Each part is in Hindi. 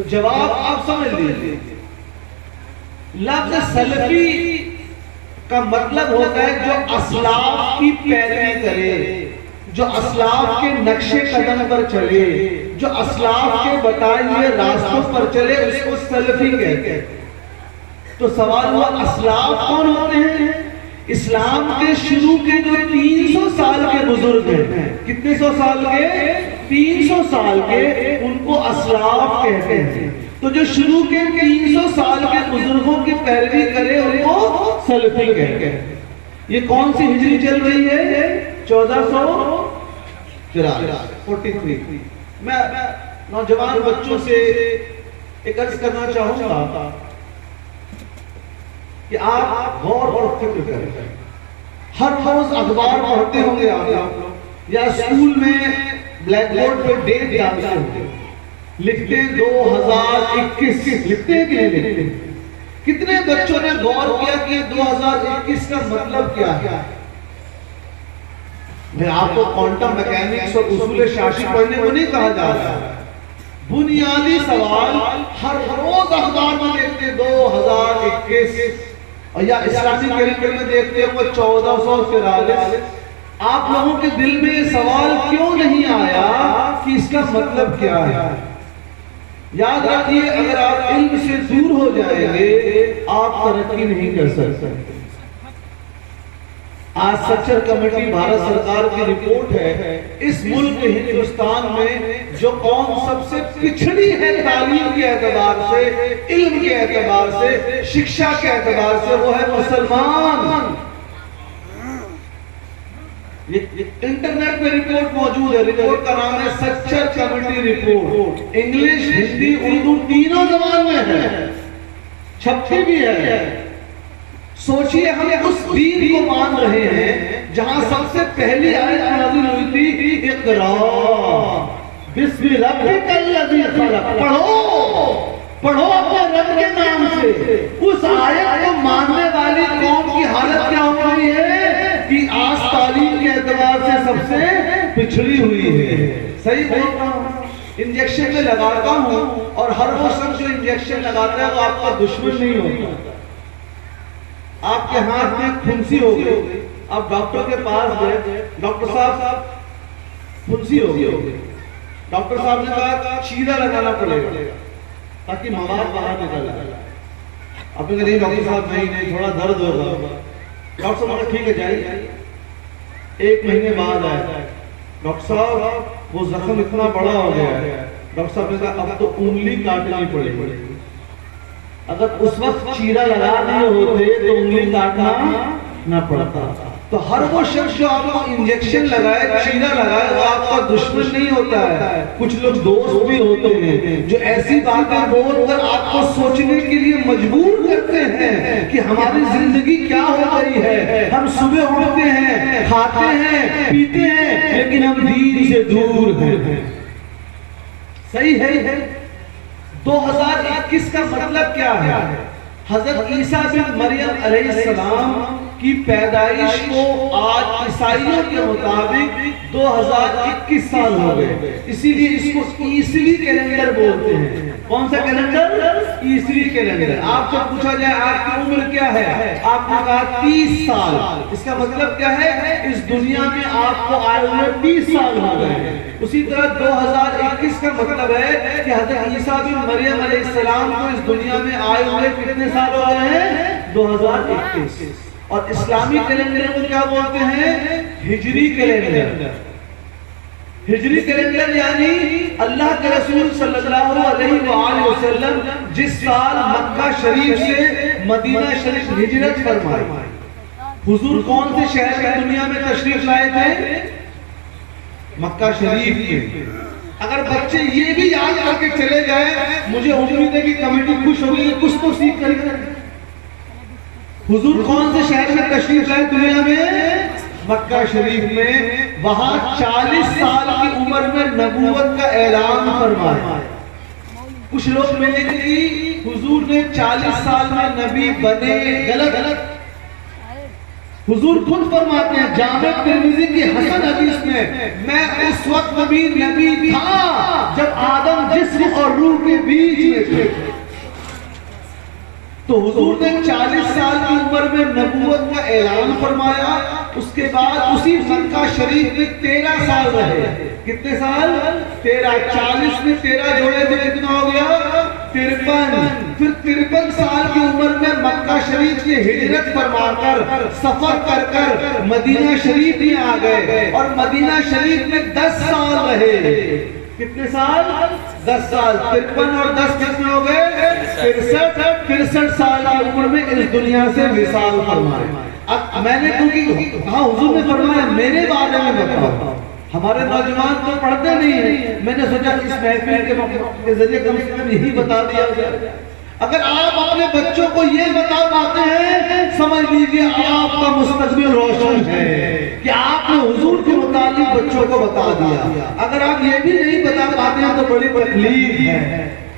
तो जवाब आप समझ लीजिए, लफ्ज सलफी का मतलब होता है जो असलाफ की पैरवी करे, जो असलाफ के नक्शे कदम पर चले, जो असलाफ के बताए हुए रास्तों पर चले, उसको सलफी कहते हैं। तो सवाल हुआ असलाफ कौन होते हैं? इस्लाम के शुरू के जो 300 साल के बुजुर्ग हैं, कितने सौ साल के? 300 साल के, उनको असलाफ कहते हैं। तो जो शुरू के 300 साल के बुजुर्गों की पैरवी करे उनको सलफी कहते हैं। ये कौन सी हिजरी चल रही है? 1443। मैं नौजवान बच्चों से एक अर्ज करना चाहूंगा कि आप गौर और फिक्र करें। हर रोज अखबार पढ़ते होंगे आप लोग, या स्कूल में ब्लैक बोर्ड पे डेट डालते होंगे, लिखते 2021 लिखते हैं कि नहीं लिखते? कितने बच्चों ने गौर किया कि 2021 का मतलब क्या है? मैं आपको क्वांटम मैकेनिक्स और उसूल शासी पढ़ने को नहीं कहा जा रहा है। बुनियादी सवाल हर रोज अखबार में देखते 2021, और या इस्लामिक कैलेंडर में देखते हो 1443। आप लोगों के दिल में ये सवाल क्यों नहीं आया कि इसका मतलब क्या है? याद रखिए, अगर आप इल्म से दूर हो जाएंगे आप तरक्की नहीं कर सकते। आज सच्चर कमेटी भारत सरकार की रिपोर्ट है, इस मुल्क हिंदुस्तान में जो कौम सबसे पिछड़ी है तालीम के एतबार से, इल्म के एतबार से, शिक्षा के एतबार से, वो है मुसलमान। इंटरनेट पे रिपोर्ट मौजूद है, रिपोर्ट का नाम है Sachar committee report. English, Hindi, Urdu तीनों जबान में है, छपी भी है। सोचिए, हम उस दीन को मान रहे हैं जहां सबसे पहली आयत नाज़िल हुई थी, इक़रा बिस्मि रब्बिकल लज़ी खलक़। पढ़ो अपने रब के नाम से। उस आयत को मानने वाली कौम की हालत क्या हो रही है कि आज तालीम के एतबार से सबसे पिछड़ी हुई है। सही बोल रहा हूं? इंजेक्शन में लगाता हूं, और हर वो शख्स जो इंजेक्शन लगाता है वो आपका दुश्मन नहीं होता। आपके हाथ में फुंसी हो गई, आप डॉक्टर के पास गए, डॉक्टर साहब फुंसी हो गई। डॉक्टर साहब ने कहा चीरा लगाना पड़ेगा ताकि मवाद बाहर निकल आए। आपने कहा नहीं डॉक्टर साहब, नहीं थोड़ा दर्द होगा। डॉक्टर साहब ठीक है जाइए। 1 महीने बाद आए, डॉक्टर साहब वो जख्म इतना बड़ा हो गया है। डॉक्टर साहब ने कहा अब तो उंगली काटनी पड़ेगी। अगर उस वक्त चीरा लगा दिए होते तो उंगली काटना ना पड़ता। तो हर वो शख्स जो आपको इंजेक्शन लगाए, चीरा लगाए, वो आपका दुश्मन नहीं होता है। कुछ लोग दोस्त भी होते हैं जो ऐसी बातें बोलकर आपको सोचने के लिए मजबूर करते हैं कि हमारी जिंदगी क्या हो गई है। हम सुबह उठते हैं, खाते हैं, पीते हैं, लेकिन हम दीन से दूर हैं। सही है? 2021 का मतलब क्या है? हजरत ईसा बिन मरियम अलैहिस्सलाम की पैदाइश को आज ईसाइयों के मुताबिक 2021 साल हो गए। इसीलिए इसको ईसवी कैलेंडर बोलते हैं। कौन सा कैलेंडर? ईसवी कैलेंडर। आपसे पूछा जाए आपकी उम्र क्या है, आपने कहा 30 साल। इसका मतलब क्या है? इस दुनिया में आपको आए हुए 30 साल हो गए। उसी तरह 2021 का मतलब है कि हज़रत ईसा बिन मरियम अलैहिस्सलाम को इस दुनिया में आए हुए कितने साल हो गए हैं? 2021। और इस्लामी कैलेंडर को क्या बोलते हैं? हिजरी कैलेंडर। हिजरी कैलेंडर यानी अल्लाह के रसूल सल्लल्लाहु अलैहि वसल्लम जिस साल मक्का शरीफ से मदीना शरीफ हिजरत फरमाई, हुजूर कौन से शहर में दुनिया में तशरीफ लाए थे? मक्का शरीफ में। अगर बच्चे ये भी याद करके चले गए, मुझे उम्मीद है कि कमेटी खुश होगी, कुछ तो सीख कर। हुजूर कौन से शहर में तशरीफ लाए दुनिया में? मक्का शरीफ में। वहां 40 साल की उम्र में नबूवत का ऐलान फरमाया। कुछ लोग मिले कि हुजूर ने 40 साल में नबी बने, गलत। हुजूर खुद फरमाते हैं जामे तिर्मिज़ी की हसन हदीस में, मैं उस वक्त भी नबी था जब आदम जिस्म और रूह के बीच में थे। तो हुजूर ने 40 साल की उम्र में नबूवत का ऐलान फरमाया, उसके बाद उसी मक्का शरीफ में 13 साल रहे। कितने साल? 13। 40 में 13 जोड़े तो कितना हो गया? 53। फिर 53 साल की उम्र में मक्का शरीफ से हिजरत फरमाकर सफर कर कर मदीना शरीफ में आ गए और मदीना शरीफ में 10 साल रहे। कितने साल? 10 साल। 53 और 10 कितने हो गए? 63। 63 साल की उम्र में इस दुनिया से विसाल फरमाए। अब मैंने क्योंकि हाँ हुजूर ने फरमाया मेरे बारे में बताओ, हमारे नौजवान तो पढ़ते नहीं है, मैंने सोचा इस महफिल के जरिए कम से कम यही बता दिया जाए। अगर आप अपने बच्चों को ये बता पाते हैं, समझ लीजिए आपका मुस्तकबिल रोशन है कि आपने हुजूर के मुतालिक बच्चों को बता दिया। अगर आप ये भी नहीं बता पाते हैं तो बड़ी तकलीफ है।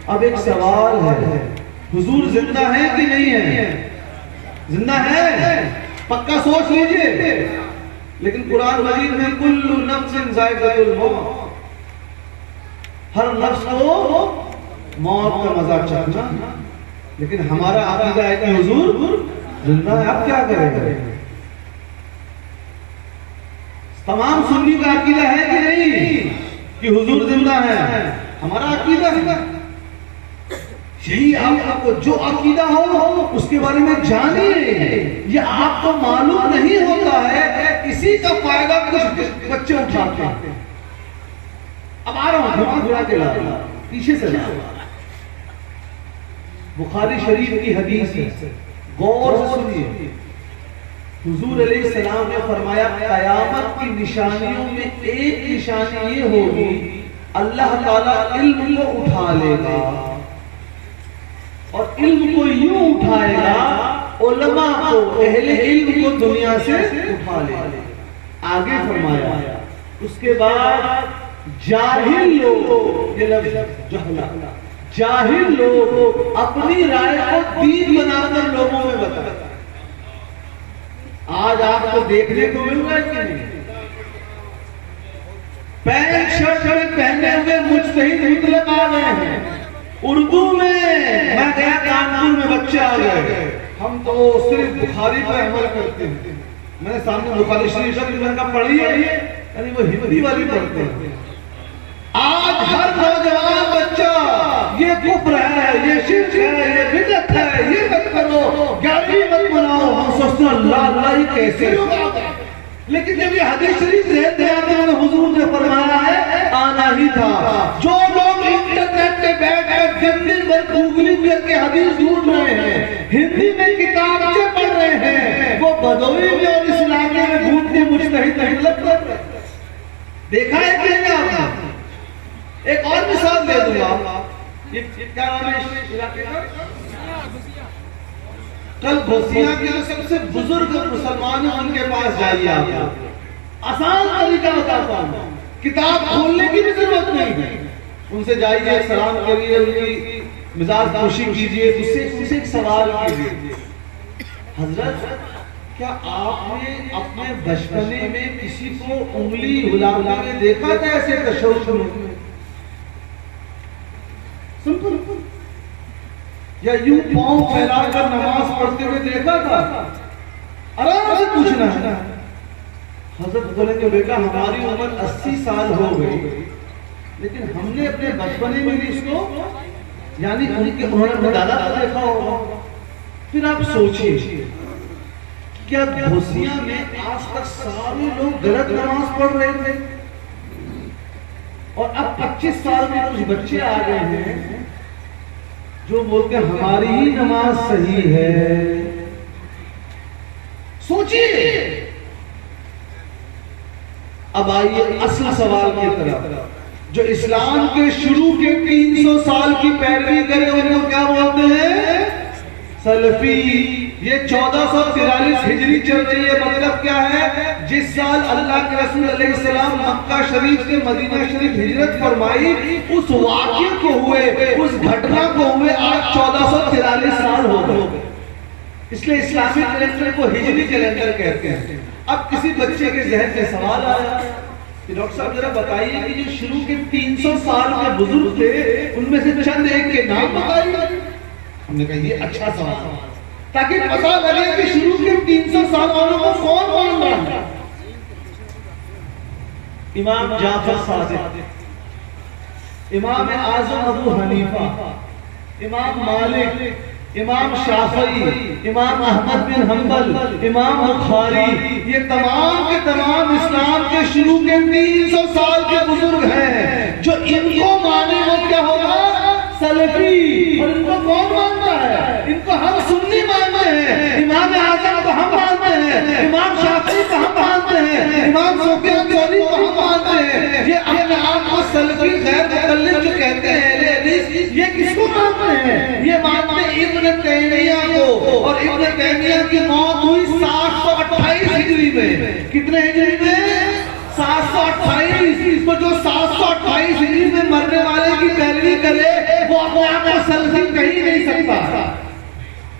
अब एक सवाल है, हुजूर जिंदा है कि नहीं है? जिंदा है, पक्का सोच लीजिए। लेकिन कुरान मजीद में कुल्लु नफ्सिन ज़ाइक़तुल मौत, हर नफ्स को मौत का मजा चखना। लेकिन हमारा अकीदा है कि हुजूर जिंदा है। अब क्या करें? तमाम सुन्नी का अकीदा है कि नहीं कि हुजूर जिंदा है? हमारा अकीदा है। यही आपको जो अकीदा हो उसके बारे में जानिए। ये आपको मालूम नहीं होता है, इसी का फायदा कुछ बच्चे उठाते हैं। अब आ रहा हूं घुरा के ला पीछे से ला। बुखारी शरीफ की हदीस है, गौर से सुनिए। हुजूर अलैहिस्सलाम ने फरमाया क़यामत की निशानियों में एक निशानी ये होगी, अल्लाह ताला इल्म को उठा लेगा और इल्म को यूं उठाएगा, उलमा को, अहले इल्म को दुनिया से उठा लेगा। आगे फरमाया उसके बाद जाहिल लोग, ये लफ्ज़ जहला, जाहिल लोग अपनी राय को दीन बनाकर लोगों में बताते। आज आपको देखने को मिल रहा है कि नहीं? पैंट शर्ट पहने हुए मुज्तहिद मुतलक आ गए हैं। उर्दू में मैं गया कानपुर में, बच्चे आ गए, हम तो सिर्फ बुखारी पर अमल करते हैं। मैंने सामने बुखारी शरीफ का पढ़ी है, यानी वो हिंदी वाली पढ़ते हैं। आज हर नौजवान बच्चा ये कुफ्र है, ये शिर्क है, ये बिदअत है, ये मत करो, गाली मत बनाओ। हम सोचते हैं अल्लाह अल्लाह ही कैसे होगा। लेकिन जब ये हदीस शरीफ रहते हैं तो हुजूर ने फरमाया है आना ही था। जो लोग इंटरनेट पे बैठकर दिन भर गूगलिंग करके हदीस ढूंढ रहे हैं, हिंदी में किताबें पढ़ रहे हैं, वो बदौई में और इस इलाके में घूमते मुज्तहिद मुतलक देखा है कि नहीं आपने? एक और मिसाल दे दूंगा। क्या नाम है इस इलाके का? कल घोसिया के जो सबसे बुजुर्ग मुसलमान हैं उनके पास जाइए। आप आसान तरीका बताता हूं, किताब खोलने की भी जरूरत नहीं है। उनसे जाइए, सलाम करिए, उनकी मिजाज खुशी कीजिए, उससे एक सवाल कीजिए, हजरत क्या आपने अपने बचपने में किसी को उंगली हिलाते हुए देखा था ऐसे तशव्वुश में? सिंपल। या यूं पांव फैलाकर नमाज पढ़ते हुए देखा था? आराम से पूछना है। हजरत बोलेंगे बेटा हमारी उम्र 80 साल हो गई, लेकिन हमने अपने बचपने में भी इसको, यानी उन्होंने अपने दादा देखा होगा। फिर आप सोचिए क्या घोसिया में आज तक सारे लोग गलत नमाज पढ़ रहे थे और अब 25 साल में कुछ बच्चे आ गए हैं जो बोलते हैं हमारी ही नमाज सही है। सोचिए। अब आइए असल सवाल की तरफ। जो इस्लाम के शुरू के 300 साल की पैरवी करे उनको क्या बोलते हैं? सलफी। ये 1443 हिजरी चल रही है। मतलब क्या है? जिस साल अल्लाह के रसूल अलैहिस्सलाम मक्का शरीफ से मदीना शरीफ हिजरत फरमाई, उस वाक़े को हुए, उस घटना को हुए आज 1443 साल हो गए। इसलिए इस्लामिक कैलेंडर को हिजरी कैलेंडर कहते हैं। अब किसी बच्चे के जहन में सवाल आया कि डॉक्टर साहब जरा बताइए कि जो शुरू के 300 साल के बुजुर्ग थे उनमें से चंद एक के नाम बताइए। हमने कहा ये अच्छा सवाल, ताकि पता लगे कि शुरू के 300 साल वालों को कौन कौन मानता। इमाम जाफर सादिक, इमाम आजम अबू हनीफा, इमाम मालिक, इमाम शाफई, इमाम अहमद बिन हंबल, इमाम बुखारी, ये तमाम के तमाम इस्लाम के शुरू के 300 साल के बुजुर्ग हैं। जो इनको माने वो क्या होगा? सलफी। और इनको कौन मानता है? इनको हम सुन्नी मानते हैं। इमाम आजम को हम मानते हैं, इमाम शाफई को हम मानते हैं, इमाम सुफियान थौरी को हम मानते हैं। ये अपने आप को सलफी गैर मुकल्लिद जो कहते हैं अहले हदीस, ये किसको मानते हैं? ये मानते हैं इब्न तैमिया को। और इब्न तैमिया की मौत हुई 728 हिजरी में। कितने हिजरी में? 728। तो जो 728 हिजरी में मरने वाले की पैरवी करे वो अपने आप को सलफी कह ही नहीं सकता।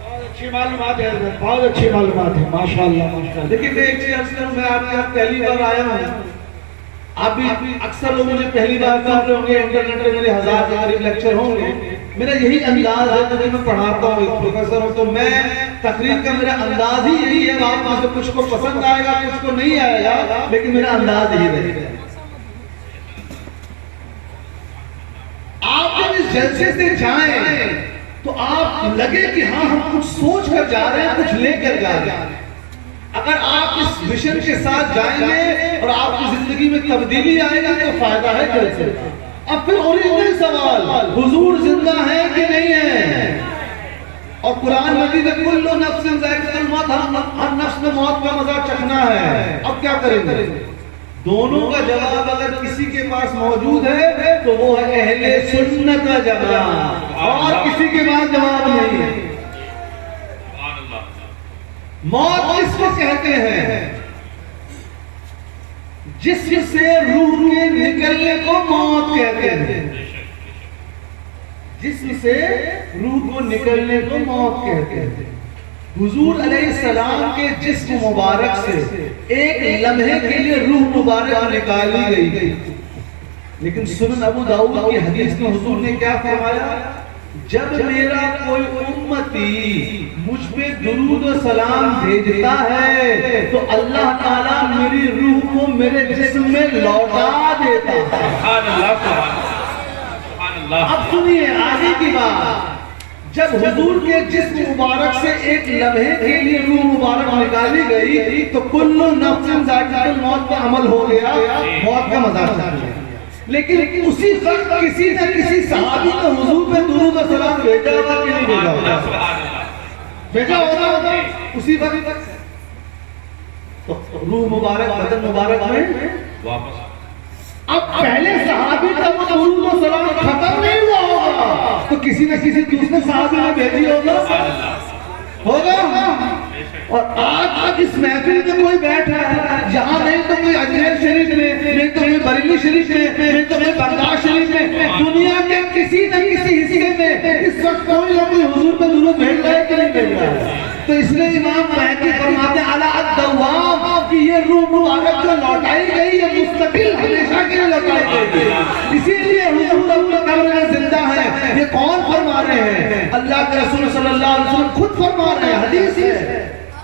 बहुत अच्छी मालूमात है, बहुत अच्छी मालूमात है, माशाल्लाह माशाल्लाह। लेकिन एक चीज अर्ज करूं, मैं आपके यहाँ पहली बार आया हूँ। आप भी अक्सर लोग मुझे पहली बार सुन रहे होंगे, इंटरनेट पे मेरे 1000 के करीब लेक्चर होंगे। मेरा यही अंदाज है, जब मैं पढ़ाता हूँ, एक प्रोफेसर हूँ, तो मैं तकरीर का मेरा अंदाज ही यही है। आप में से कुछ को पसंद आएगा, कुछ को नहीं आएगा, लेकिन मेरा अंदाज यही रहेगा। आप जब इस जलसे से जाएं तो आप लगे कि हाँ हम कुछ सोच कर जा रहे हैं, कुछ लेकर जा रहे हैं। अगर आप इस मिशन के साथ जाएंगे और आपकी जिंदगी में तब्दीली आएगी तो फायदा है जलसे। अब फिर ओरिजिनल सवाल, हुजूर जिंदा है कि नहीं है? और कुरान मजीद में कुल्लु नफ्सिन ज़ाइक़ातुल मौत, हर नफ्स में मौत का मजा चखना है। अब क्या करेंगे? दोनों का जवाब अगर किसी के पास मौजूद है तो वो है अहले सुन्नत का जवाब, और किसी के पास जवाब नहीं है। मौत किसको कहते हैं? जिस्म से रूह के निकलने को मौत कहते हैं। जिस्म से रूह को निकलने को मौत कहते हैं। हुजूर अलैहिस्सलाम के जिस्म मुबारक से एक लम्हे के लिए रूह मुबारक निकाली गई। लेकिन सुनन अबू दाऊद की हदीस में हुजूर ने क्या फरमाया? जब मेरा कोई उम्मती मुझ पे दुरूद और सलाम भेजता है तो अल्लाह ताला मेरी रूह को मेरे जिस्म में लौटा देता है। सुभान अल्लाह। अब सुनिए आगे की बात। जब हुजूर के जिस्म मुबारक से एक लम्हे के लिए रूह मुबारक निकाली गई तो कुल्लु नफ्सिन ज़ाइक़ातुल मौत का अमल हो गया, मौत का मजा चल गया। लेकिन उसी वक्त किसी न किसी सहाबी को हुजूर पे दुरूद और सलाम भेजा होगा कि नहीं भेजा होगा? भेजा होगा उसी वक्त। तो रूह मुबारक बदन मुबारक में वापस। अब पहले सहाबी का वो दुरूद और सलाम खत्म नहीं हुआ होगा तो किसी न किसी दूसरे सहाबी ने भेजी होगा। और आज तक इस महफिल में कोई बैठा है, यहाँ नहीं तो कोई अजमेर शरीफ में, नहीं तो कोई बरेली शरीफ में, नहीं तो कोई बगदाद शरीफ में, दुनिया के किसी न किसी हिस्से में इस वक्त कोई ना कोई हुजूर पे दुरूद भेज रहा है कि नहीं भेज रहा है? तो इसलिए इमाम महदी फरमाते हैं अला अद-दवाम कि ये रूह मुबारक जो लौटाई गई है मुस्तकिल हमेशा के लिए लौटाई गई। इसीलिए हुजूर अपने कब्र में जिंदा है। ये कौन फरमा रहे हैं? अल्लाह के रसूल सल्लल्लाहु अलैहि वसल्लम खुद फरमा रहे हैं। हदीस है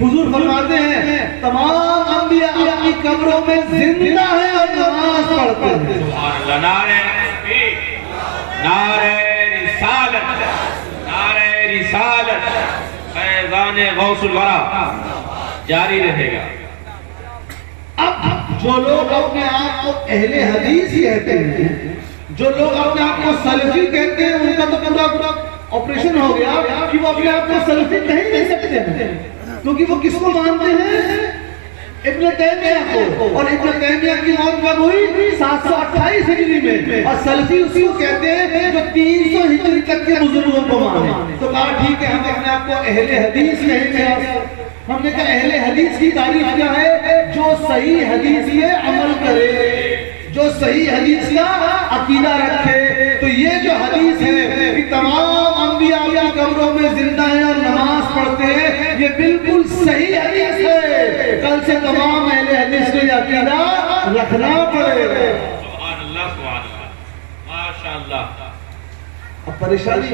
हुजूर फरमाते हैं तमाम अंबिया अपनी कब्रों में जिंदा हैं और नमाज पढ़ते हैं। नारे रिसालत, नारे रिसालत, फैज़ान गौसुल वरा जारी रहेगा। अब जो लोग अपने आप को अहले हदीस कहते हैं, जो लोग अपने आप को सलफी कहते हैं, उनका तो पूरा ऑपरेशन हो गया कि वो अपने आप को सलफी कह ही नहीं सकते हैं, क्योंकि वो किसको मानते हैं? इब्न तैमिया को। और इब्न तैमिया की मौत कब हुई? 728 हिजरी में। और सलफी उसी को कहते हैं जो 300 हिजरी तक के बुजुर्गों को माने। तो कहा ठीक है, हम अपने आप को अहले हदीस कहेंगे। हमने कहा अहले हदीस की तारीफ क्या है? जो सही हदीस पे अमल करे। जो सही हदीस का अकीदा रखे। तो ये जो हदीस है कि तमाम अंबिया की कब्रों में जिंदा है और नमाज पढ़ते हैं, ये बिल्कुल सही हदीस है। कल से तमाम अहले हदीस को ये अकीदा रखना पड़ेगा। सुभान अल्लाह, सुभान अल्लाह, माशाअल्लाह। अब परेशानी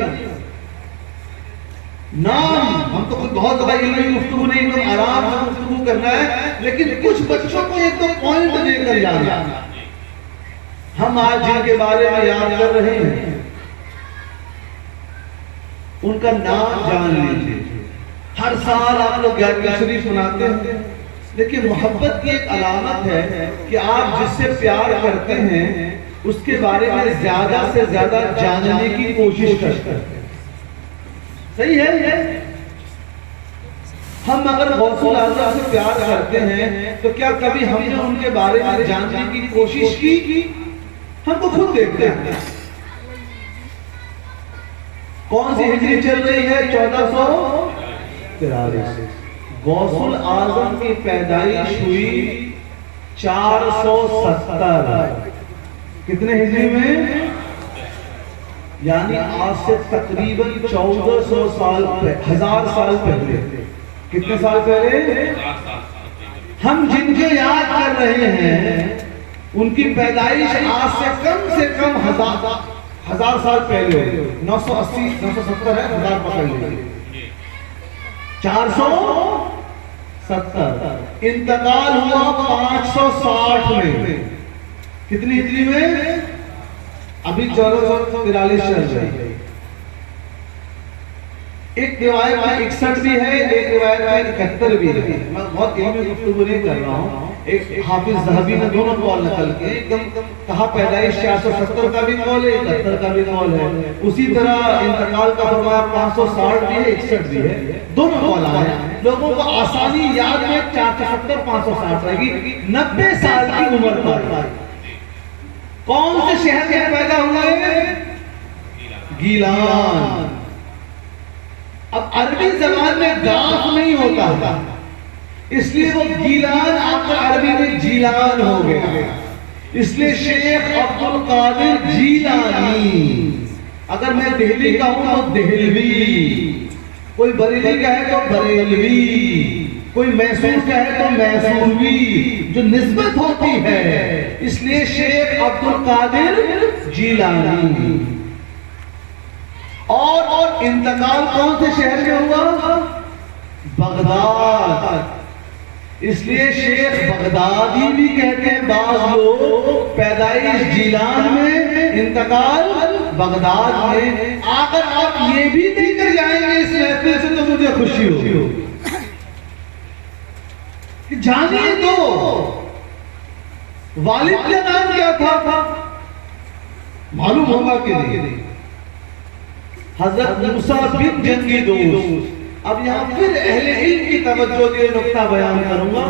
नाम, हम तो कुछ बहुत ज्यादा इल्मी गुफ्तगू नहीं, एकदम आराम से गुफ्तगू करना है, लेकिन कुछ बच्चों को एक तो पॉइंट देकर जाना। हम आज जिनके बारे में याद कर रहे हैं उनका नाम जान लीजिए। हर साल आप लोग ग्यारहवीं शरीफ मनाते हैं। देखिए, मोहब्बत की एक अलामत है कि आप जिससे प्यार करते हैं उसके बारे में ज्यादा से ज्यादा जानने की कोशिश करते हैं। सही है? हम अगर गौसुल आज़म से प्यार करते हैं तो क्या कभी हमने उनके बारे में जानने की कोशिश की? हमको खुद देखते हैं। कौन सी हिजरी चल रही है? 1443। गौसुल आज़म की पैदाइश हुई 470। कितने हिजरी में? यानी आज से तकरीबन 1400 साल, 1000 साल पहले। कितने साल पहले? हम जिनके याद कर रहे हैं उनकी पैदाइश आज से कम 1000 साल पहले। 980 970 है, 1000 पकड़ लीजिए। 470। इंतकाल हुआ 560 में। कितनी हिजरी में? अभी 1443 चल रही है। एक रिवायत में 61 भी है, एक रिवायत में 71 भी है। मैं बहुत इल्मी गुफ्तगू नहीं कर रहा हूँ। एक हाफिज ज़हबी ने दोनों कौल नकल के एकदम कहा, पैदाइश 470 का भी कौल है, 71 का भी कौल है। उसी तरह इंतकाल का फरमाया 560 भी है, 61 भी है, दोनों कौल आए। लोगों को आसानी याद में 470 560 रहेगी। 90 साल की उम्र पर कौन से शहर में पैदा हुए? गीलान। अब अरबी जबान में गाफ नहीं होता था, इसलिए वो गीलान आकर अरबी में जीलान हो गया। इसलिए शेख अब्दुल कादिर जीलानी। अगर मैं दिल्ली का हूं तो दिहलवी, कोई बरेली का है तो बरेलवी, कोई मैसूर का है तो मैसूरवी, जो निस्बत होती है। इसलिए शेख अब्दुल कादिर जीलानी। और इंतकाल कौन से शहर में हुआ? बगदाद। इसलिए शेख बगदादी भी कहते हैं बाज लोग। पैदाइश जीलान में, इंतकाल बगदाद में। अगर आप ये भी देकर जाएंगे इस महफिल से तो मुझे खुशी होगी। जानिए तो वालिद का नाम क्या था? मालूम होगा कि नहीं? हजरत मूसा बिन जंगी दोस्त। अब यहाँ फिर अहले इल्म की तवज्जो के नुक्ता बयान करूंगा।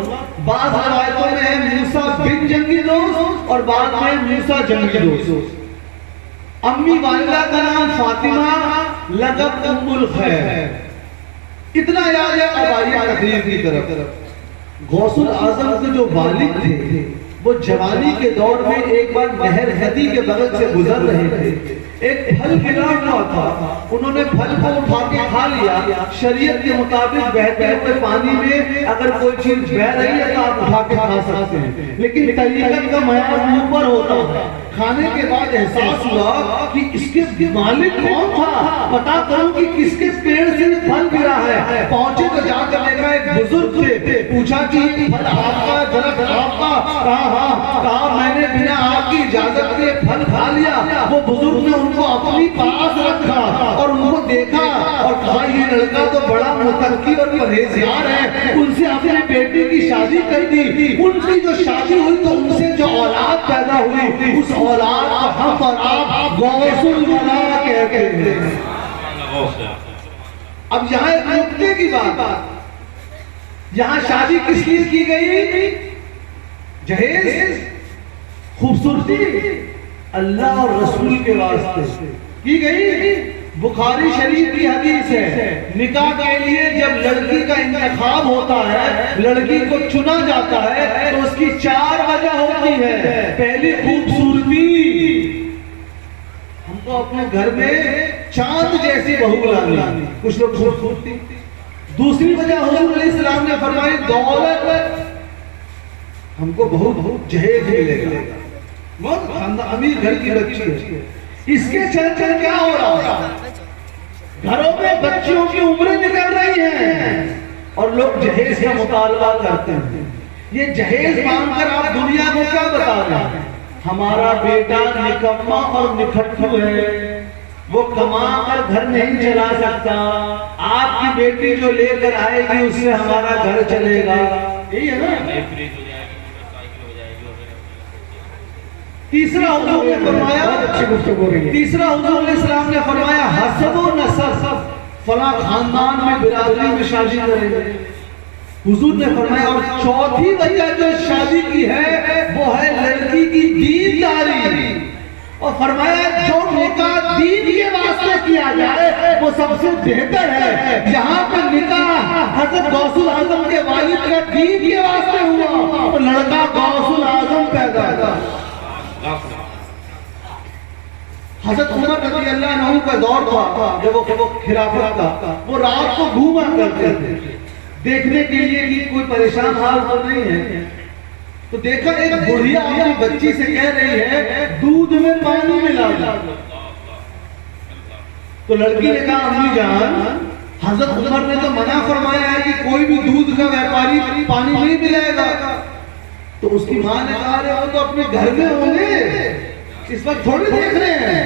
बाद रवायतों में है मूसा बिन जंगी दोस्त और बाद में मूसा जंगी दोस्त। अम्मी वालिदा का नाम फातिमा, लक़ब उम्मुल खैर। इतना याद है। अब आइए तकरीर की तरफ। गौसुल आजम के जो वालिद थे वो जवानी के दौर में एक बार नहर नदी के बगल से गुजर रहे थे। एक फल गिरा हुआ था, उन्होंने फल को उठा के खा लिया। शरीयत के मुताबिक बहते हुए पानी में अगर कोई चीज बह रही है तो आप उठा के खा सकते हैं, लेकिन तरीक़त का मयार ऊपर होता है। खाने के बाद एहसास हुआ कि इसके मालिक कौन था, पता करूं कि किसके पेड़ से फल गिरा है। पहुंचे तो जाकर देखा एक बुजुर्ग थे। पूछा कि फल आपका, दरख्त आपका? कहा मैंने बिना आपकी इजाजत के फल खा लिया। वो बुजुर्ग ने उनको अपनी पास रखा और उनको देखा और कहा ये लड़का तो बड़ा मुतक्की और परहेजगार है। उनसे अपने बेटे की शादी कर दी। उनकी जो शादी हुई तो उनसे जो औलाद पैदा हुई, उस औलाद को हम और आप गौसुल वला कहते हैं। अब यहाँ एक नुक्ते की बात, यहाँ शादी किस लिए की गई? जहेज, खूबसूरती, अल्लाह और रसूल के वास्ते की गई। बुखारी शरीफ की हदीस है, निकाह के लिए जब लड़की का इंतखाब होता है, लड़की को चुना जाता है तो उसकी 4 वजह होती है। पहली खूबसूरती हमको अपने घर में चांद जैसी बहू लानी, कुछ लोग खूबसूरती। दूसरी वजह हुजूर अलैहिस्सलाम ने फरमाई दौलत, हमको बहुत जहेज मिलेगा, बहुत खानदान अमीर घर की बच्ची है। इसके चलते क्या हो रहा है, घरों में बच्चियों की उम्रें निकल रही हैं और लोग जहेज का मुतालबा करते हैं। ये जहेज मांगकर आप दुनिया को क्या बता रहे हैं, हमारा बेटा निकम्मा और निखट्टू है, वो कमा कर घर नहीं चला सकता, आपकी बेटी जो लेकर आएगी उससे हमारा घर चलेगा, यही है ना। तीसरा हुजूर ने फरमाया, अच्छी गुफ्तगू है। तीसरा हुजूर इस्लाम ने फरमाया हसब व नसब, फला खानदान में बिरादरी में शादी करेंगे। हुजूर ने फरमाया और चौथी वजह जो शादी की है वो है लड़की की दीनदारी, और फरमाया जो निकाह दीन के वास्ते किया जाए वो सबसे बेहतर है। यहाँ पे निकाह हज़रत गौसुल आजम के वालिद का दीन के वास्ते हुआ तो लड़का गौसुल आजम पैदा हुआ। हज़रत उमर रज़ी अल्लाह अन्हु का दौर था जब वो खिलाफत का, वो रात को घूमा करते थे देखने के लिए कि कोई परेशान हाल तो नहीं है। तो देखा एक बुढ़िया अपनी बच्ची से कह रही है दूध में पानी मिला दो। तो लड़की ने कहा अम्मी जान, हज़रत उमर ने तो मना फरमाया है कि कोई भी दूध का व्यापारी पानी नहीं मिलाएगा। तो उसकी मां ने कहा वो तो अपने घर में होंगे, इस वक्त थोड़ी देख रहे हैं।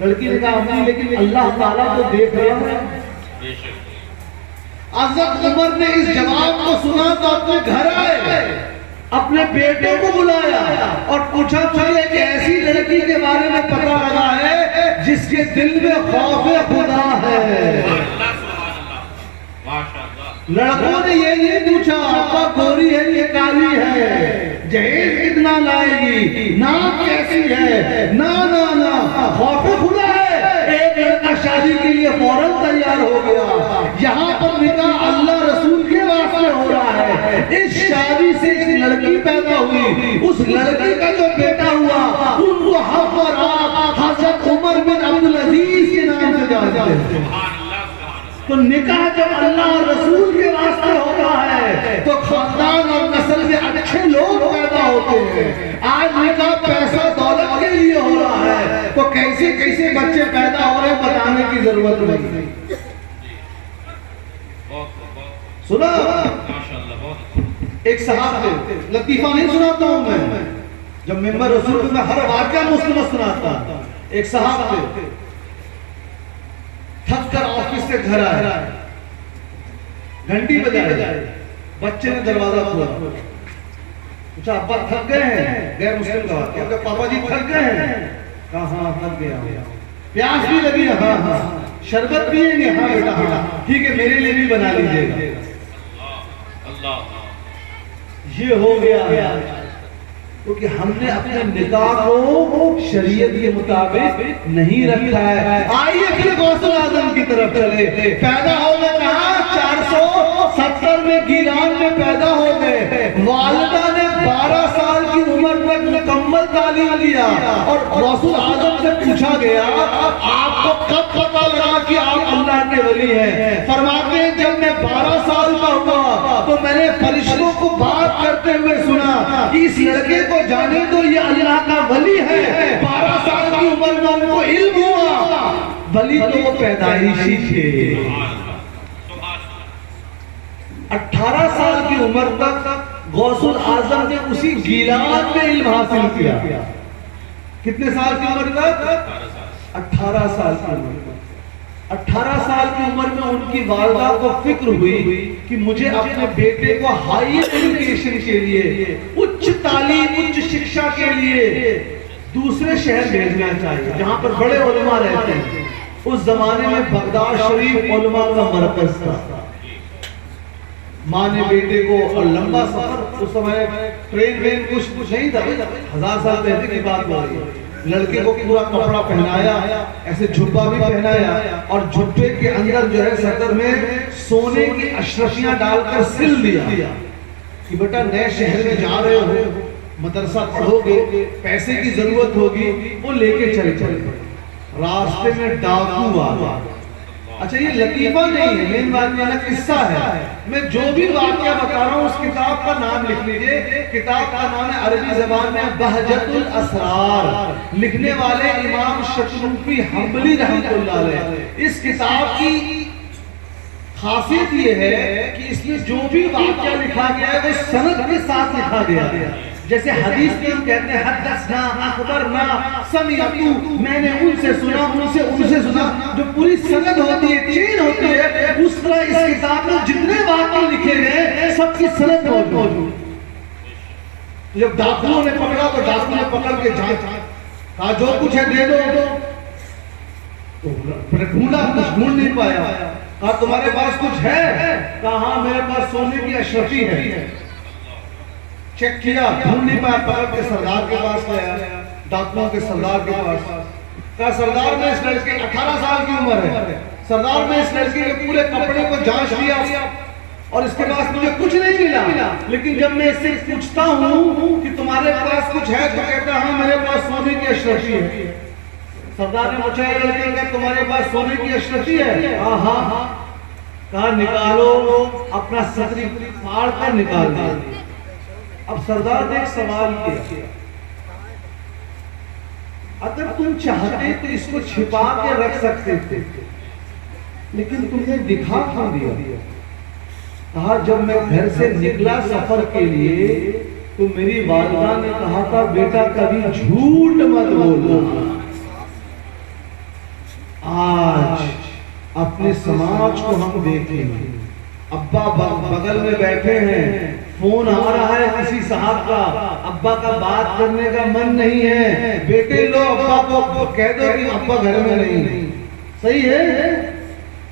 लड़की ने कहा अम्मी लेकिन अल्लाह ताला तो देख रहा है। हज़रत उमर ने इस जवाब को सुना तो अपने घर आए, अपने बेटे को बुलाया और पूछा मुझे एक ऐसी लड़की के बारे में पता लगा है जिसके दिल में खौफ खुदा है। लड़कों ने ये नहीं पूछा आपका गोरी है ये काली है, जहेज कितना लाएगी, नाम कैसी है, ना ना ना, खौफ खुदा है। एक लड़का शादी के लिए फौरन तैयार हो गया। यहाँ पर निकाह अल्लाह रसूल के वास्ते हो रहा है। इस शादी से एक लड़की पैदा हुई, उस लड़की का जो बेटा हुआ उनको हम और आप हज़रत उमर बिन अब्दुल अजीज के नाम से जानते हैं। तो निकाह जब अल्लाह और रसूल के वास्ते होता है तो खानदान और नस्ल में अच्छे लोग पैदा होते हैं। आज निकाह पैसा दौलत के लिए हो रहा है तो कैसे कैसे बच्चे पैदा हो रहे हैं बताने की जरूरत नहीं। सुना एक साहब थे, लतीफा नहीं सुनाता हूं मैं, जब मेंबर रसूल में हर वाक़या मुस्लिम सुनाता। एक साहब थे, थक कर ऑफिस से घर आए, घंटी बजाई, बच्चे ने दरवाजा खोला, पूछा अब्बा थक गए हैं, गैर मुस्लिम का पापा जी थक गए हैं, कहा हाँ थक गया, प्यास भी लगी है, हाँ हाँ, शरबत पिएंगे, हाँ बेटा हाँ ठीक है मेरे लिए भी बना लीजिएगा। ये हो गया क्योंकि हमने अपने निकाह को शरीयत के मुताबिक नहीं रखा है। आइए फिर गौसुल आजम की तरफ चले। पैदा हो गए कहा 470 में गिलान में पैदा हो गए। वालिदा ने 12 साल की उम्र तक मुकम्मल तालीम लिया और गौसुल आजम से पूछा गया आपको कब पता लगा कि आप अल्लाह के वली हैं? फरमाते हैं जब मैं 12 साल का हुआ तो मैंने फरिश्तों को बात करते हुए सुना कि इस लड़के को जाने दो ये अल्लाह का वली है। 12 साल की उम्र में उनको इल्म हुआ, वली तो वो पैदाइशी थे। 18 साल की उम्र तक गौसुल आजम ने उसी गिलान में इल्म हासिल किया। कितने साल की उम्र तक? 18 साल की उम्र। 18 साल की उम्र में उनकी वालिदा को फिक्र हुई कि मुझे अपने बेटे को हाई एजुकेशन के लिए, उच्च तालीम, उच्च शिक्षा के लिए दूसरे शहर भेजना चाहिए जहां पर बड़े उलमा रहते हैं। उस जमाने में बगदाद शरीफ उलमा का मरकज था। माँ ने बेटे को, और लंबा सफर, उस समय ट्रेन वेन कुछ नहीं था, 1000 साल पहले की बात हो रही है। लड़के को पूरा कपड़ा पहनाया, ऐसे झुब्बा भी पहनाया और झुब्बे के अंदर जो है सदर में सोने की अशरफियां डालकर सिल दिया कि बेटा नए शहर में जा रहे हो, मदरसा पढ़ोगे, पैसे की जरूरत होगी, वो लेके चले। रास्ते में डाकू आ गया। अच्छा ये लतीफा नहीं है, मेन बात ये ना किस्सा है। मैं जो भी वाकया बता रहा हूँ उस किताब का नाम लिख लीजिए। किताब का नाम है अरबी जबान में बहजतुल असरार, लिखने वाले इमाम शतरूफी हम्बली रहमतुल्लाह अलैह। इस किताब की खासियत ये है कि इसमें जो भी वाकया लिखा गया है वो सनद के साथ लिखा गया है। जैसे हदीस में हम कहते हैं हदसना, अखबरना, समीअतु, मैंने उनसे सुना, उनसे सुना, जो पूरी सनद होती है, चेन होती है, उस तरह इस किताब में जितने वाक़ये लिखे गए सबकी सनद मौजूद। जब डाकुओं ने पकड़ा तो डाकू ने पकड़ के जांच कहा जो कुछ है दे दो, तो ढूंढा, कुछ ढूंढ नहीं पाया। कहा तुम्हारे पास कुछ है? कहा हाँ मेरे पास सोने की अशरफी है। चेक किया, ढूंढ नहीं पाया, पकड़ के सरदार के पास गया, डाकुओं के सरदार के पास। कहा सरदार में इस लड़के 18 साल की उम्र है, सरदार में इस लड़के के पूरे कपड़े को जांच लिया और इसके पास मुझे कुछ नहीं मिला, लेकिन जब मैं इससे पूछता हूँ कि तुम्हारे पास कुछ है तो कहता हाँ मेरे पास सोने की अशरफी है। सरदार ने पूछा लड़के का तुम्हारे पास सोने की अशरफी है? हाँ हाँ। कहा निकालो, अपना सतरी फाड़ कर निकाल दिया। अब सरदार ने एक सवाल किया, अगर तुम चाहते तो इसको छिपा के रख सकते थे, लेकिन तुमने दिखा क्यों दिया? कहा जब मैं घर से निकला सफर के लिए तो मेरी वालिदा ने कहा था बेटा कभी झूठ मत बोलना। आज अपने समाज को हम देखें, अब्बा बगल में बैठे हैं, फोन आ रहा है किसी साहब का, अब्बा का बात करने का मन नहीं है, बेटे लो अब्बा को कह दो कि अब्बा घर में नहीं। सही है,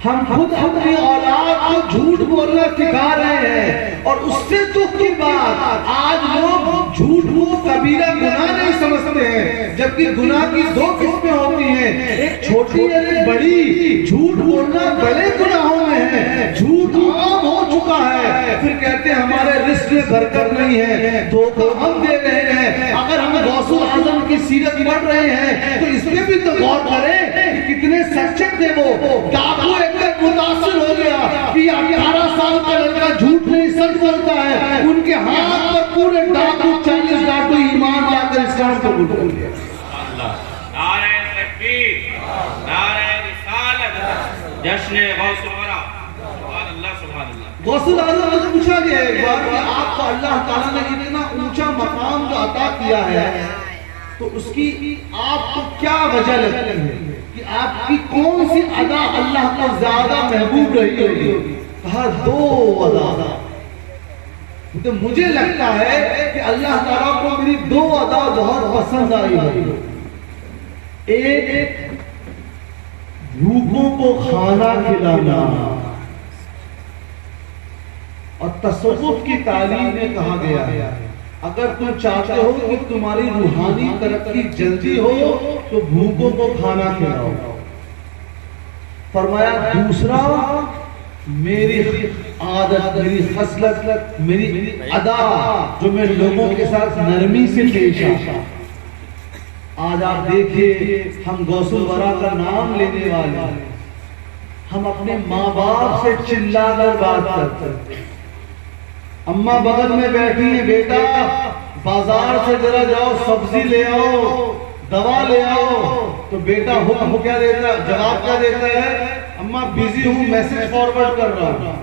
हम खुद अपनी औलाद को झूठ बोलना सिखा रहे हैं। और उससे दुख की बात, आज लोग झूठ को कबीरा गुनाह नहीं समझते हैं, जबकि गुनाह की दो किस्में होती हैं, एक छोटी और एक बड़ी। झूठ बोलना बड़े गुनाहों में है, झूठ आम हो चुका है। फिर कहते हैं हमारे रिस्क में बरकत नहीं है, धोखा हम दे रहे हैं। अगर हम गौसुल आजम की सीरत पढ़ रहे हैं तो इसमें भी तो गौर करें कि कितने सच्चे थे वो। डाकू एकदम मुतासिर हो गया कि 18 साल का लड़का झूठ नहीं सच बोलता है, उनके हाथ पर पूरे डाकू 40 डाकू ईमान लाकर इस्लाम कबूल कर लिया। नारे तकबीर, नारे रिसालत, जश्न गौसुल वरा, सुभान अल्लाह, सुभान अल्लाह। गौसुल आजम से पूछा गया एक बार कि आपको अल्लाह ताला ने इतना ऊंचा मकाम जो अता किया है तो उसकी आपको क्या वजह लगती है कि आपकी कौन सी अदा अल्लाह को ज्यादा महबूब रही होगी? कहा दो अदा। तो मुझे लगता है कि अल्लाह ताला को मेरी दो अदा बहुत पसंद आई होगी। एक भूखों को खाना खिलाना, और तसव्वुफ की तालीम में कहा गया है अगर तुम चाहते हो कि तुम्हारी रूहानी तरक्की जल्दी हो तो भूखों को खाना खिलाओ। फरमाया दूसरा मेरी आदत, मेरी खसलत, मेरी अदा जो मैं लोगों के साथ नरमी से पेश आता। आज आप देखिए हम गौसुल वरा का नाम लेने वाले, हम अपने माँ बाप से चिल्लाकर बात करते हैं। अम्मा बगल में बैठी है, बेटा बाजार से जरा जाओ सब्जी ले आओ, दवा ले आओ, तो बेटा हुक्म क्या देता, जवाब क्या देता है? अम्मा बिजी हूँ, मैसेज फॉरवर्ड कर रहा हूँ।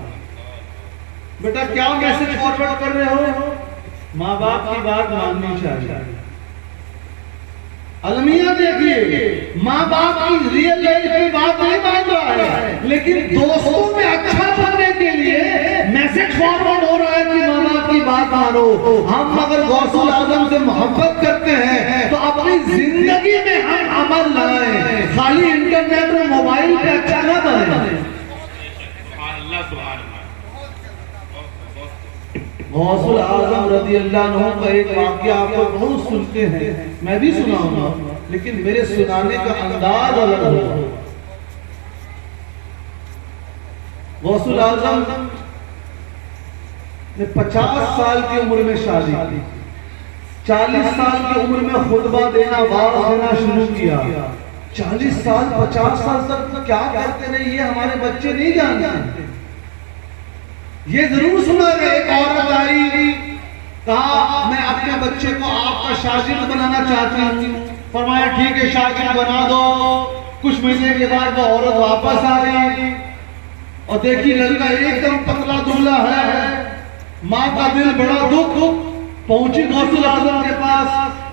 बेटा क्या मैसेज फॉरवर्ड कर रहे हो? माँ बाप की बात माननी चाहिए। अलमिया देखिए, माँ बाप की रियल लाइफ की बात नहीं मान रहा है, लेकिन दोस्तों में अच्छा बनने के लिए मैसेज फॉरवर्ड हो रहा है कि माँ बाप की बात मानो। हम अगर गौसुल आजम से मोहब्बत करते हैं तो अपनी जिंदगी में हम अमल लाएं, खाली इंटरनेट और मोबाइल पे अच्छा ना बने। गौसुल आजम रज़ी अल्लाह अन्हु का एक वाक़या आप लोग बहुत सुनते हैं, मैं भी सुना हूँ, लेकिन मेरे सुनाने का अंदाज अलग होगा। गौसुल आजम ने 50 साल की उम्र में शादी की, 40 साल की उम्र में खुतबा देना, वाज देना शुरू किया। 40 साल 50 साल तक क्या करते रहे ये हमारे बच्चे नहीं जानते। ये जरूर सुना कि एक औरत आई, कहा मैं अपने बच्चे को आपका शागिर्द बनाना चाहती हूँ। फरमाया ठीक है शागिर्द बना दो। कुछ महीने के बाद वो औरत वापस आ गई और देखी लड़का एकदम पतला दुबला है। माँ का दिल बड़ा दुख, पहुंची गौसुल आजम के पास,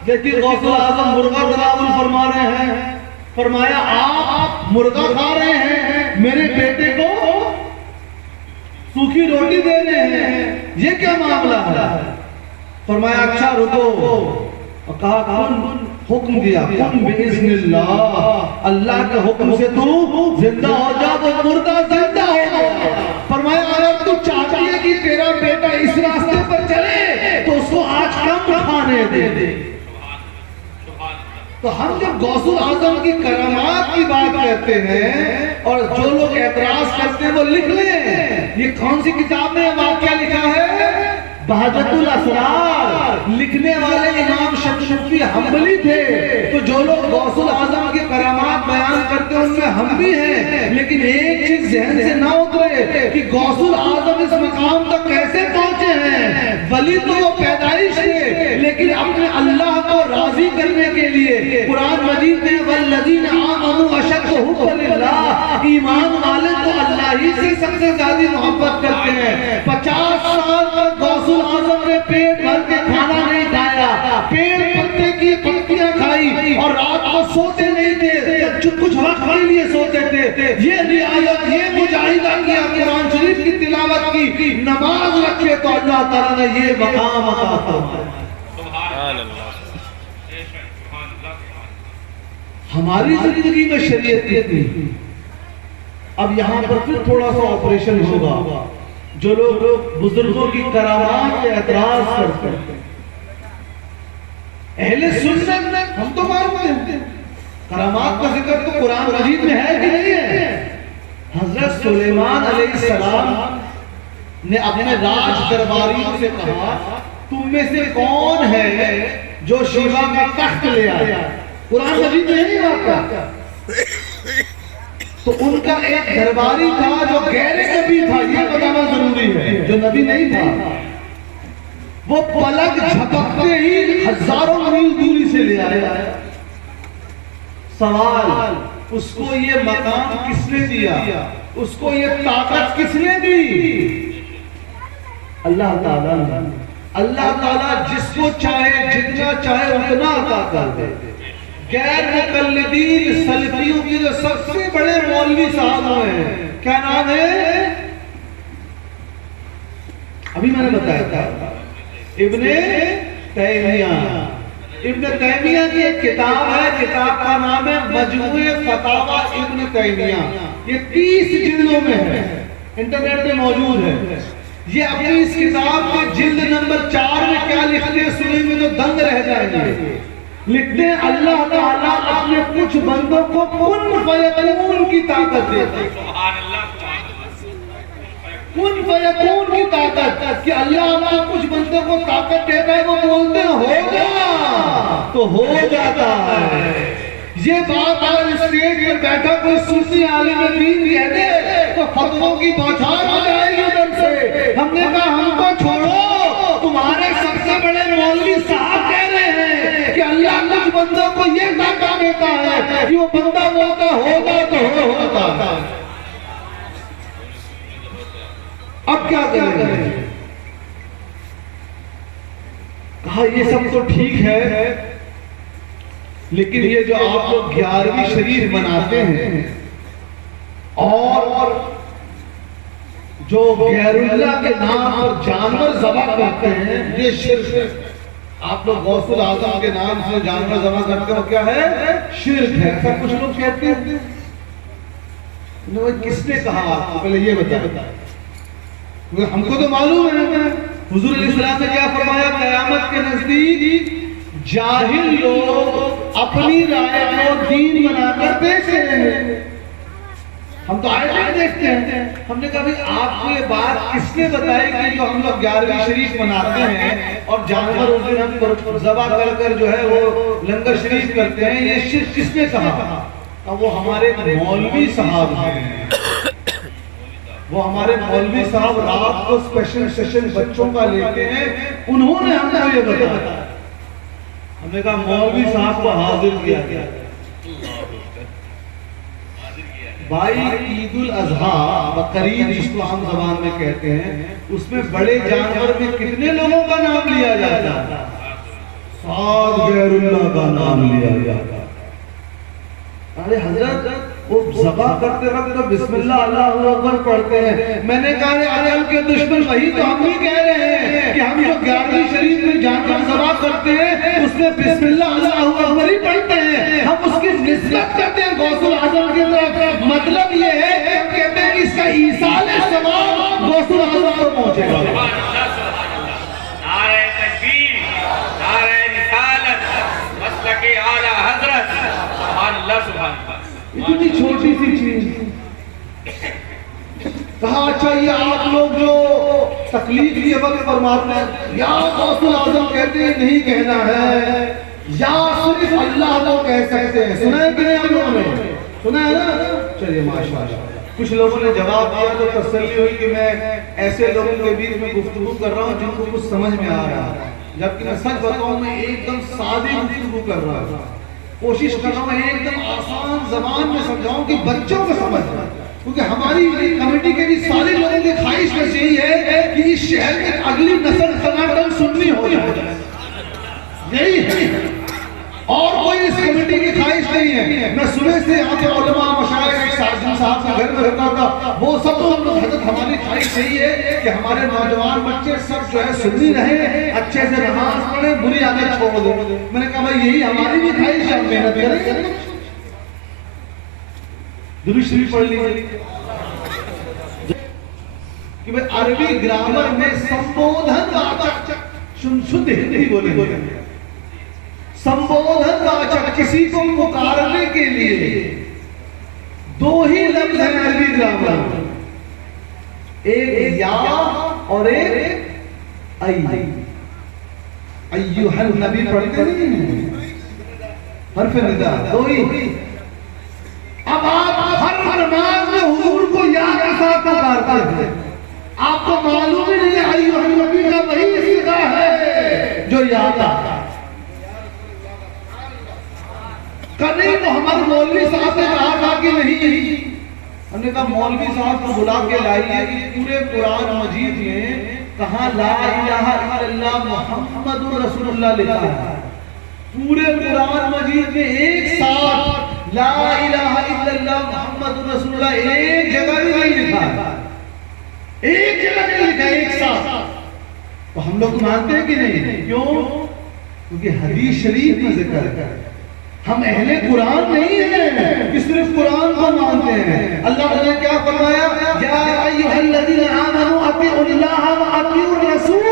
देखी गौसुल आजम मुर्गा तनावुल फरमा रहे हैं। फरमाया आप मुर्गा खा रहे हैं, मेरे बेटे को सूखी रोटी दे रहे हैं, ये क्या मामला है? फरमाया अच्छा रुको, और कहा कौन हुक्म दिया? कुन बिइज़्निल्लाह, अल्लाह के हुक्म से तू जिंदा हो जा। वो मुर्दा जिंदा हो गया। फरमाया अगर तू चाहती है कि तेरा बेटा इस रास्ते पर चले तो उसको आज कम खाने दे। तो हम जब गौसुल आजम की करामात की बात करते हैं और जो लोग एतराज करते हैं वो लिख लें, ये कौन सी किताब में वाक्या लिखा है? बहजतुल असरार। लिखने वाले इमाम शमशुद्दी हम्बली थे। तो जो लोग गौसुल आजम की करामात बयान करते हैं उनमें हम भी हैं, लेकिन एक चीज ज़हन से ना उतरे कि गौसुल आजम इस मकाम तक कैसे पहुंचे हैं। वली तो वो पैदाइश थे, लेकिन अपने अल्लाह को राजी करने के लिए कुरान मजीद में वल्लज़ीना आमनू अशद्दु हुब्बन लिल्लाह, ईमान वाले तो अल्लाह ही से सबसे ज्यादा मोहब्बत करते हैं। 50 साल तक गौसुल आजम ने पेट भर के खाना नहीं खाया, पेड़ पत्ते की पत्तियां खाई और रात को सोते नहीं थे, कुछ वक्त के लिए सोते थे। ये रियायत, ये मुजाहिदा किया, कुरान शरीफ की तिलावत की, नमाज रखे तो अल्लाह ताला ने ये मकाम अता फरमाया। हमारी जिंदगी में शरीयत कितनी। अब यहाँ पर फिर थोड़ा सा ऑपरेशन होगा। जो लोग बुजुर्गों की करामात पे एतराज करते हैं, अहले सुन्नत हम तो मानते हैं, करामात का जिक्र तो कुरान मजीद में है कि नहीं है? हजरत सुलेमान अलैहिस्सलाम ने अपने राज दरबारियों से कहा तुम में से कौन है जो शिवा का तख्त ले आया? कुरान मजीद में नहीं आता। तो उनका एक दरबारी था जो गैर नबी था, ये बताना जरूरी है, जो नबी नहीं था। वो पलक झपकते ही हजारों मील दूरी से ले आया। सवाल, उसको ये मकाम किसने दिया? उसको ये ताकत किसने दी? अल्लाह ताला। अल्लाह ताला जिसको चाहे जितना चाहे उतना अता कर दे। गैर मुकल्लिदीन सलफियों के जो सबसे बड़े मौलवी साहब हैं, क्या नाम है? अभी मैंने बताया था इब्ने तैमिया। इब्ने तैमिया की एक किताब है, किताब का नाम है मजमूए फतावा इब्ने तैमिया। ये 30 जिल्दों में है, इंटरनेट पे मौजूद है। ये अपनी इस किताब के जिल्द नंबर 4 में क्या लिखते हैं सुनेंगे तो दंग रह जाएंगे। लिखते हैं अल्लाह ताला अपने कुछ बंदों को कुन फयकून की ताकत देते हैं। कुन फयकून की ताकत, कि अल्लाह अपने कुछ बंदों को ताकत देता है, वो बोलते हैं होगा तो हो जाता है। ये बात अगर स्टेज पर बैठा कोई सूफी आलिम दीन कह दे तो फतवों की बौछार हो जाएगी उधर से। हमने कहा हमको छोड़ो, तुम्हारे सबसे बड़े मौलवी साहब कह रहे हैं कि अल्लाह कुछ बंदों को ये ताकत देता है कि वो बंदा बोलता होगा तो होता। अब क्या करें? कहा ये सब तो ठीक है, लेकिन ये जो आप लोग 11वीं शरीफ मनाते हैं और जो गैरुल्लाह के नाम पर जानवर ज़बह करते हैं, ये शिर्क है। आप लोग गौसुल आजम के नाम से जानवर ज़बह करते हो, क्या है? शिर्क है। ऐसा कुछ लोग कहते हैं। किसने कहा आपको? पहले ये बताएं। हमको तो मालूम है हुजूर अलैहिस्सलाम ने क्या फरमाया, क़यामत के नजदीक जाहिल लोग अपनी राय को दीन बनाकर पेश करेंगे। हम तो आए देखते हैं। हमने कहा भाई आपको ये बात किसने बताई कि जो हम लोग 11वीं शरीफ मनाते हैं और जानवर उस दिन हम ज़बह कर जो है वो लंगर शरीफ करते हैं, ये शिर्क किसने कहा? अब वो हमारे मौलवी साहब हैं, वो हमारे मौलवी साहब रात को स्पेशल सेशन बच्चों का लेते हैं, उन्होंने हमको ये बताया। हमने कहा मौलवी साहब को हाजिर किया गया। भाई ईद-उल अज़हा बकरीद इस्लाम ज़बान में कहते हैं, उसमें बड़े जानवर में कितने लोगों का नाम लिया जाता है? 7 गैरुल्लाह का नाम लिया जाता। अरे हजरत वो ज़बा करते वक्त तो बिस्मिल्लाह अल्लाहु अकबर पढ़ते हैं। मैंने कहा अरे के दुश्मन वही तो हम भी कह रहे हैं कि हम जो 11वीं शरीफ में जानवर ज़बा करते हैं उसमें बिस्मिल्लाह अल्लाहु अकबर ही पढ़ते हैं, हम उसकी निस्बत करते हैं गौसुल आज़म की तरफ। मतलब ये है कि हम कहते हैं कि इसका ईसाल सवाब गौसुल आज़म पर पहुंचेगा। नारे तकबीर, नारे रिसालत, मसलके आला हजरत, सुभान अल्लाह सुभान अल्लाह। इतनी छोटी सी चीज कहा, अच्छा ये आप लोग जो तकलीफ की वक्त फरमाते हैं या गौसुल आज़म कहते हैं नहीं कहना है, या सिर्फ अल्लाह को कह सकते हैं। सुना है कि नहीं हम लोगों ने? सुना है ना? चलिए माशाल्लाह। कुछ लोगों ने जवाब दिया तो तसल्ली हुई कि मैं ऐसे लोगों के बीच में गुफ्तगू कर रहा हूँ जिनको कुछ समझ में आ रहा है, जबकि मैं सच बताऊं मैं एकदम सादी गुफ्तगू कर रहा हूँ, कोशिश कर रहा हूँ एकदम आसान ज़बान में समझाऊं कि बच्चों को समझ आए। क्योंकि हमारी कमेटी के भी सारे लोगों की ख्वाहिश बस यही है कि इस शहर में अगली नस्ल सनातन सुन्नी हो जाए, यही है, और कोई इस कमेटी की ख्वाहिश नहीं है। मैं सुबह से यहाँ पे उलमा मशाइख साहब के घर में रहता था, वो सब तो हजरत हमारी ख्वाहिश यही है कि हमारे नौजवान बच्चे सब जो है सुन्नी रहे, अच्छे से नमाज पढ़े, बुरी आदत छोड़ दो। मैंने कहा भाई यही हमारी भी ख्वाहिश है, हम मेहनत करेंगे। दुरूद शरीफ पढ़ लीजिए कि भाई अरबी ग्रामर में संबोधन वाचक, शुद्ध हिंदी बोले, संबोधन वाचक किसी को पुकारने के लिए 2 ही लफ्ज हैं अरबी ग्रामर में, एक या और एक अय्य। अय्युहन नबी पढ़ते नहीं, हर्फ निदा 2 ही। अब आप हर नमाज में हुजूर को या के साथ पुकारते हैं, आपको मालूम ही नहीं है अय्युहन नबी का वही सिगा है जो या था। कभी मोहम्मद मौलवी साहब ने कहा था कि नहीं, हमने कहा मौलवी साहब को बुला के लाइए कि पूरे कुरान मजीद में कहाँ ला इलाहा इल्लल्लाह मुहम्मदुर रसूलुल्लाह लिखा है। पूरे कुरान मजीद में एक साथ ला इलाहा इल्लल्लाह मुहम्मदुर रसूलुल्लाह एक जगह भी नहीं लिखा है, एक जगह नहीं लिखा, एक साथ। तो हम लोग मानते हैं कि नहीं? क्यों? क्योंकि हदीस शरीफ में जिक्र है। हम अहले कुरान नहीं हैं कि सिर्फ कुरान को मानते हैं। अल्लाह ने क्या फरमाया? या अय्युहल्लज़ीना आमनू अतीउल्लाह व अतीउर रसूल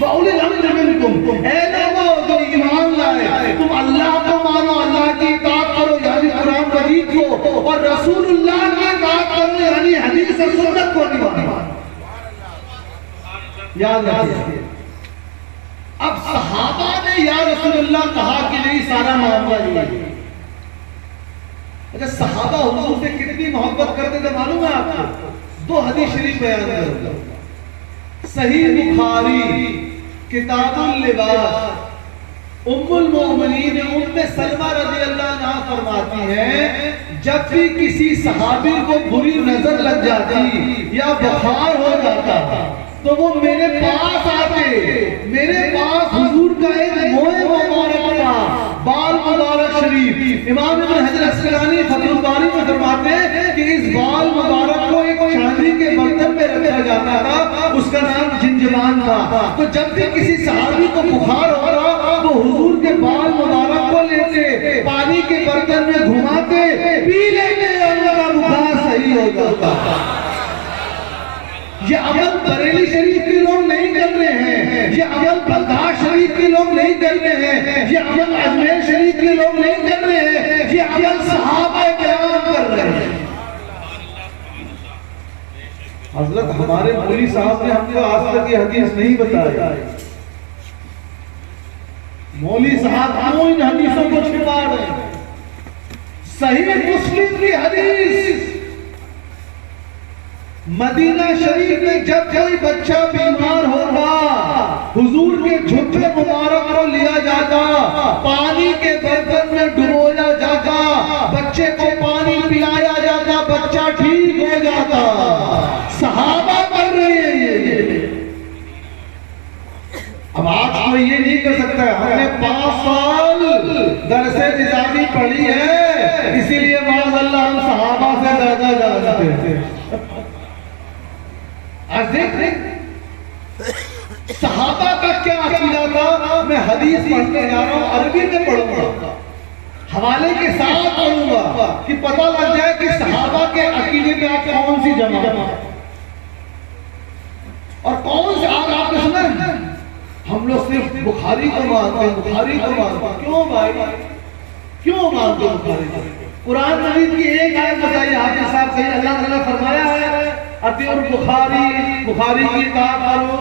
व उलिल अम्रि मिनकुम। ऐ लोगों जो ईमान लाए, तुम अल्लाह को मानो, अल्लाह की इताअत करो यानी कुरान मजीद को, और रसूलुल्लाह की इताअत करो यानी हदीस और सुन्नत को निभाओ। याद रखिए। अब सहाबा ने या रसूलुल्लाह कहा कि नहीं, सारा मामला ये। अच्छा सहाबा हुजूर से कितनी मोहब्बत करते थे मालूम है आपको? 2 हदीस शरीफ बयान करो। सही बुखारी किताबुल लिबास, उम्मुल मोमिनीन उम्मे सलमा रज़ी अल्लाह अन्हा फरमाती हैं, जब भी किसी सहाबी को बुरी नजर लग जाती या बुखार हो जाता तो वो मेरे पास आते, मेरे पास हुजूर का एक मोए मुबारक था, बाल मुबारक शरीफ। इमाम इब्न हजर अस्कलानी फतहुल बारी में फरमाते हैं कि इस बाल मुबारक को एक चांदी के बर्तन में रखा जाता था, उसका नाम जिंजबान था। तो जब भी किसी सहाबी को बुखार होता तो हुजूर के बाल मुबारक को लेते, पानी के बर्तन में घुमाते, पी लेते और उनका बुखार सही हो जाता। ये अमल बरेली शरीफ के लोग नहीं कर रहे हैं, ये अमल बगदाद शरीफ के लोग नहीं कर रहे हैं, ये अमल अजमेर शरीफ के लोग नहीं कर रहे हैं, ये अमल सहाबा किराम कर रहे हैं। हजरत हमारे मौलवी साहब ने हमको आज तक ये हदीस नहीं बताया। मौलवी साहब क्यों इन हदीसों को छुपा रहे हैं? सही मुस्लिम की हदीस, मदीना शरीफ में जब कोई बच्चा बीमार होगा, हुजूर के झुके मुबारक को लिया जाता, पानी के बर्तन में डुबोया जाता, बच्चे को पानी पिलाया जाता, बच्चा ठीक हो जाता। सहाबा कर रहे हैं ये। अब आज कोई ये नहीं कर सकता है हमने 5 साल दरसे निजामी पढ़ी है इसीलिए माज़अल्लाह हम सहाबा से ज्यादा जानते हैं। आज देख सहाबा का क्या अकीदा था। मैं हदीस पढ़ने जा रहा हूं, अरबी में पढ़ूंगा, हवाले के साथ पढ़ूंगा कि पता लग जाए कि सहाबा के अकीदे में आप कौन सी जमात और कौन से। आज आपने सुना हम लोग सिर्फ बुखारी को मानते हैं, बुखारी को मानते हैं। क्यों भाई, क्यों मानते हैं बुखारी को? कुरान मजीद की एक आयत बताइए हाफिज साहब से, अल्लाह ताला फरमाया है अतिउल बुखारी, बुखारी की इताअत करो।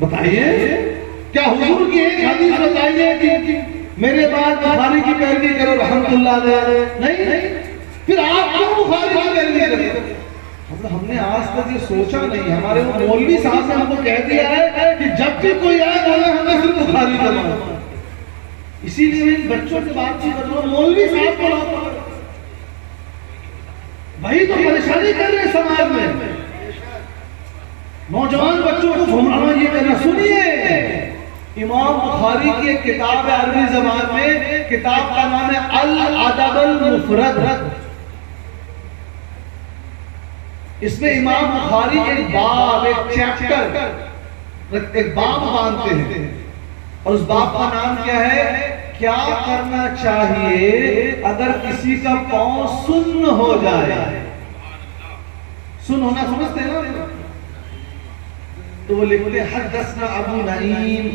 बताइए क्या हुजूर की एक हदीस बताइए कि मेरे बाद बुखारी की पैरवी करो रहमतुल्लाह अलैह? नहीं। फिर आप क्यों बुखारी की पैरवी करते? हमने आज तक ये सोचा नहीं। हमारे मौलवी साहब ने हमको कह दिया है कि जब भी कोई आए बोले हमें सिर्फ बुखारी का मानो। इसीलिए मैं इन बच्चों से बातचीत कर रहा हूं, मौलवी साहब को वही तो परेशानी कर रहे समाज में। नौजवान बच्चों को घुमाना ये करना। सुनिए, इमाम बुखारी की एक किताब है अरबी ज़बान में, किताब का नाम है अल अदब अल मुफरद। इसमें इमाम बुखारी एक बाब, एक चैप्टर, एक बाब बांधते हैं और उस बाब का नाम क्या है? क्या करना चाहिए अगर किसी का पांव सुन्न हो जाए। सुन्न होना समझते हैं ना? तो वो लिखते हदसना अबू नईम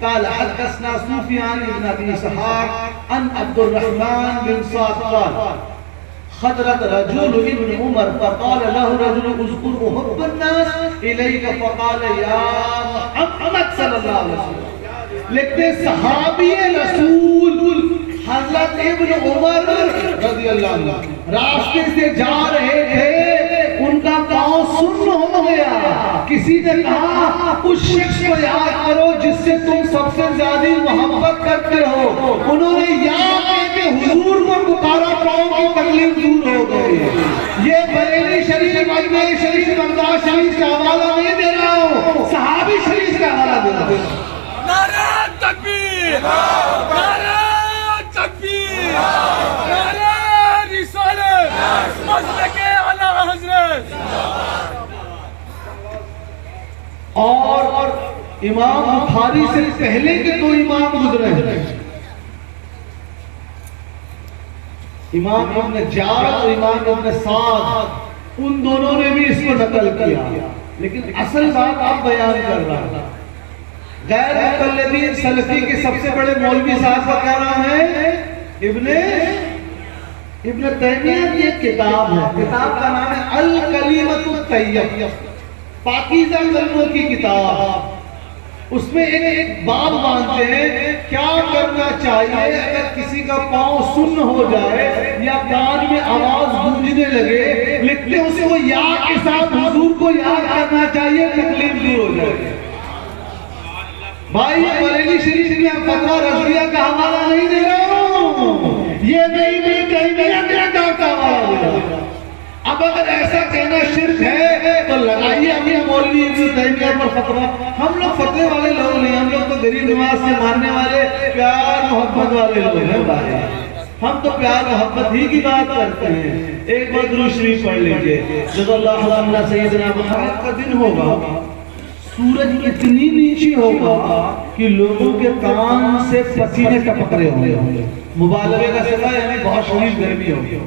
काल हदसना सुफियान इब्न अबी इसहाक अन अब्दुर्रहमान बिन साद काल खदरत रजुल इब्न उमर फकाल लहु रजुल उज़कुर हुब्बन नास इलैका फकाल या मुहम्मद सल्लल्लाहु अलैहि वसल्लम। लिखते सहाबी रसूल हजरत इब्न उमर रज़ियल्लाहु अन्हु रास्ते से जा रहे थे, उनका पांव सुन्न हो गया। किसी ने कहा उस शख्स को याद करो जिससे तुम सबसे ज्यादा मोहब्बत करते हो। उन्होंने याद करके हुजूर को पुकारा, पांव की तकलीफ दूर हो गई। ये बरेली शरीफ, अजमेर शरीफ, रमजान शरीफ का हवाला नहीं दे रहा हूँ, सहाबी शरीफ का हवाला दे रहा हूँ। नारे तकबीर, नारे तकबीर, नारे रिसालत, मसलके आला हज़रत। और इमाम बुखारी से पहले के दो इमाम गुजरे हैं, इमाम इब्न जाद और इमाम इब्न साद। उन दोनों ने भी इसको नकल किया, लेकिन असल बात आप बयान कर रहा है। गैर मुक़ल्लिदीन सलफ़ी के सबसे बड़े मौलवी साहब का क्या नाम है? इब्न तैमिया की एक किताब है, किताब का नाम है अल कलीमतुत तय्यब, पाकीज़ा कलमों की किताब। उसमें एक बाब बांधते हैं क्या करना चाहिए अगर किसी का पांव सुन्न हो जाए या कान में आवाज गूंजने लगे। लिखते उसको याद के साथ हुजूर को याद करना चाहिए, तकलीफ दूर हो जाए। भाई बरेली शरीफ में फतवा रज़िया का हवाला नहीं दे रहा हूँ, ये नहीं मैं कहीं का हवाला दे रहा हूँ। अब अगर ऐसा कहना शिर्क है तो लगाइए अपने मौलवी इब्न तैमिया पर फतवा। हम लोग फतवे वाले लोग नहीं, हम लोग तो गरीब नवाज से मानने वाले प्यार मोहब्बत वाले लोग हैं भाई। हम तो प्यार मोहब्बत ही की बात करते हैं। एक बार दुरूद शरीफ पढ़ लीजिए। जब अल्लाह अल्लाह सैयदना मुहम्मद का दिन होगा, सूरज इतनी नीचे होगा कि लोगों के कान से पसीने टपक रहे होंगे। मुबालगे का सिला यानी बहुत शदीद गर्मी होगी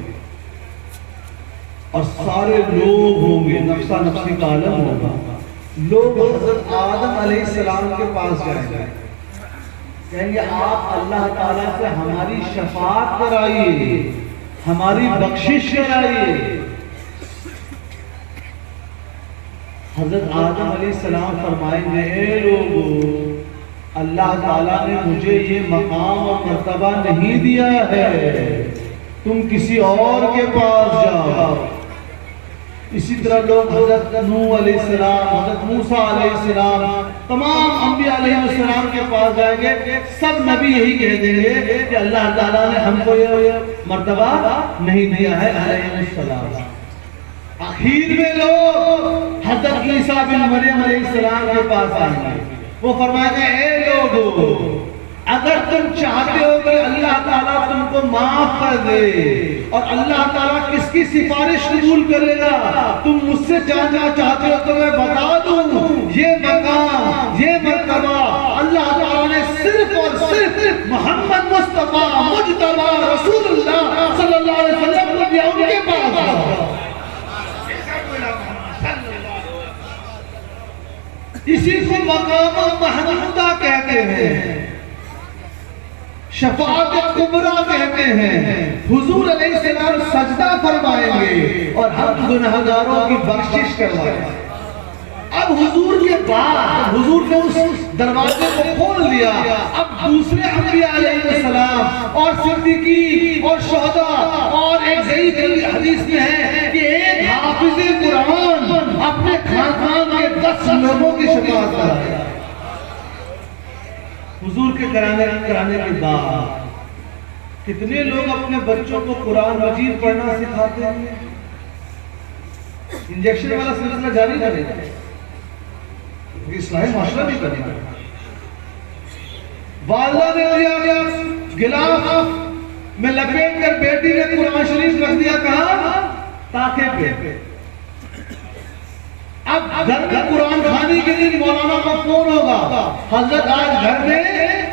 और सारे लोग होंगे, नफ्सा नफ्सी का आलम होगा। लोग हज़रत आदम अलैहिस्सलाम के पास जाएंगे, कहेंगे आप अल्लाह ताला से हमारी शफाअत कराइए, हमारी बख्शिश कराइए। हज़रत आदम अलैहिस्सलाम फरमाएंगे ए लोगों, अल्लाह ताला ने मुझे ये मकाम और मर्तबा नहीं दिया है, तुम किसी और के पास जाओ। इसी तरह लोग हजरत नूह अलैहिस्सलाम, हजरत मूसा अलैहिस्सलाम, तमाम अंबिया अलैहिस्सलाम के पास जाएंगे, सब नबी यही कह देंगे कि अल्लाह ताला ने हमको ये मर्तबा नहीं दिया है अलैहिस्सलाम। आखिर में लोग हजरत ईसा बिन मरियम अलैहिस्सलाम के पास आएंगे, वो फरमाएंगे ए लोगों, अगर तुम चाहते हो कि अल्लाह ताला तुमको माफ कर दे, और अल्लाह ताला किसकी सिफारिश कबूल करेगा, तुम मुझसे जानना चाहते हो तो मैं बता दूं, ये मकाम, ये मर्तबा अल्लाह ताला ने सिर्फ और सिर्फ मोहम्मद मुस्तफा मुज्तबा रसूलुल्लाह सल्लल्लाहु अलैहि वसल्लम को दिया, उनके पास। इसी को मकाम महमूदा कहते हैं, शफाअत कुबरा कहते हैं। हुजूर अलैहिस्सलाम सजदा फरमाएंगे और हम गुनहगारों की बख्शिश करवाएंगे। अब हुजूर के बाद हुजूर ने उस दरवाजे को खोल दिया, अब दूसरे अंबिया अलैहिस्सलाम और सिद्दीकीन और शुहदा, और एक सही हदीस में है कि एक हाफिज़े कुरान अपने खानदान के 10 लोगों की शफाअत कराएगा। हुजूर के कराने के बाद कितने लोग अपने बच्चों को कुरान मजीद पढ़ना सिखाते हैं। इंजेक्शन वाला सिलसिला जारी रहेगा, इस्लामी माशरा भी करेगा। वालिदा ने लिया गिलाफ में लपेट कर बेटी ने कुरान शरीफ रख दिया, कहा ताके पे। अब घर में कुरान खानी के दिन मौलाना का फोन होगा, हजरत आज घर में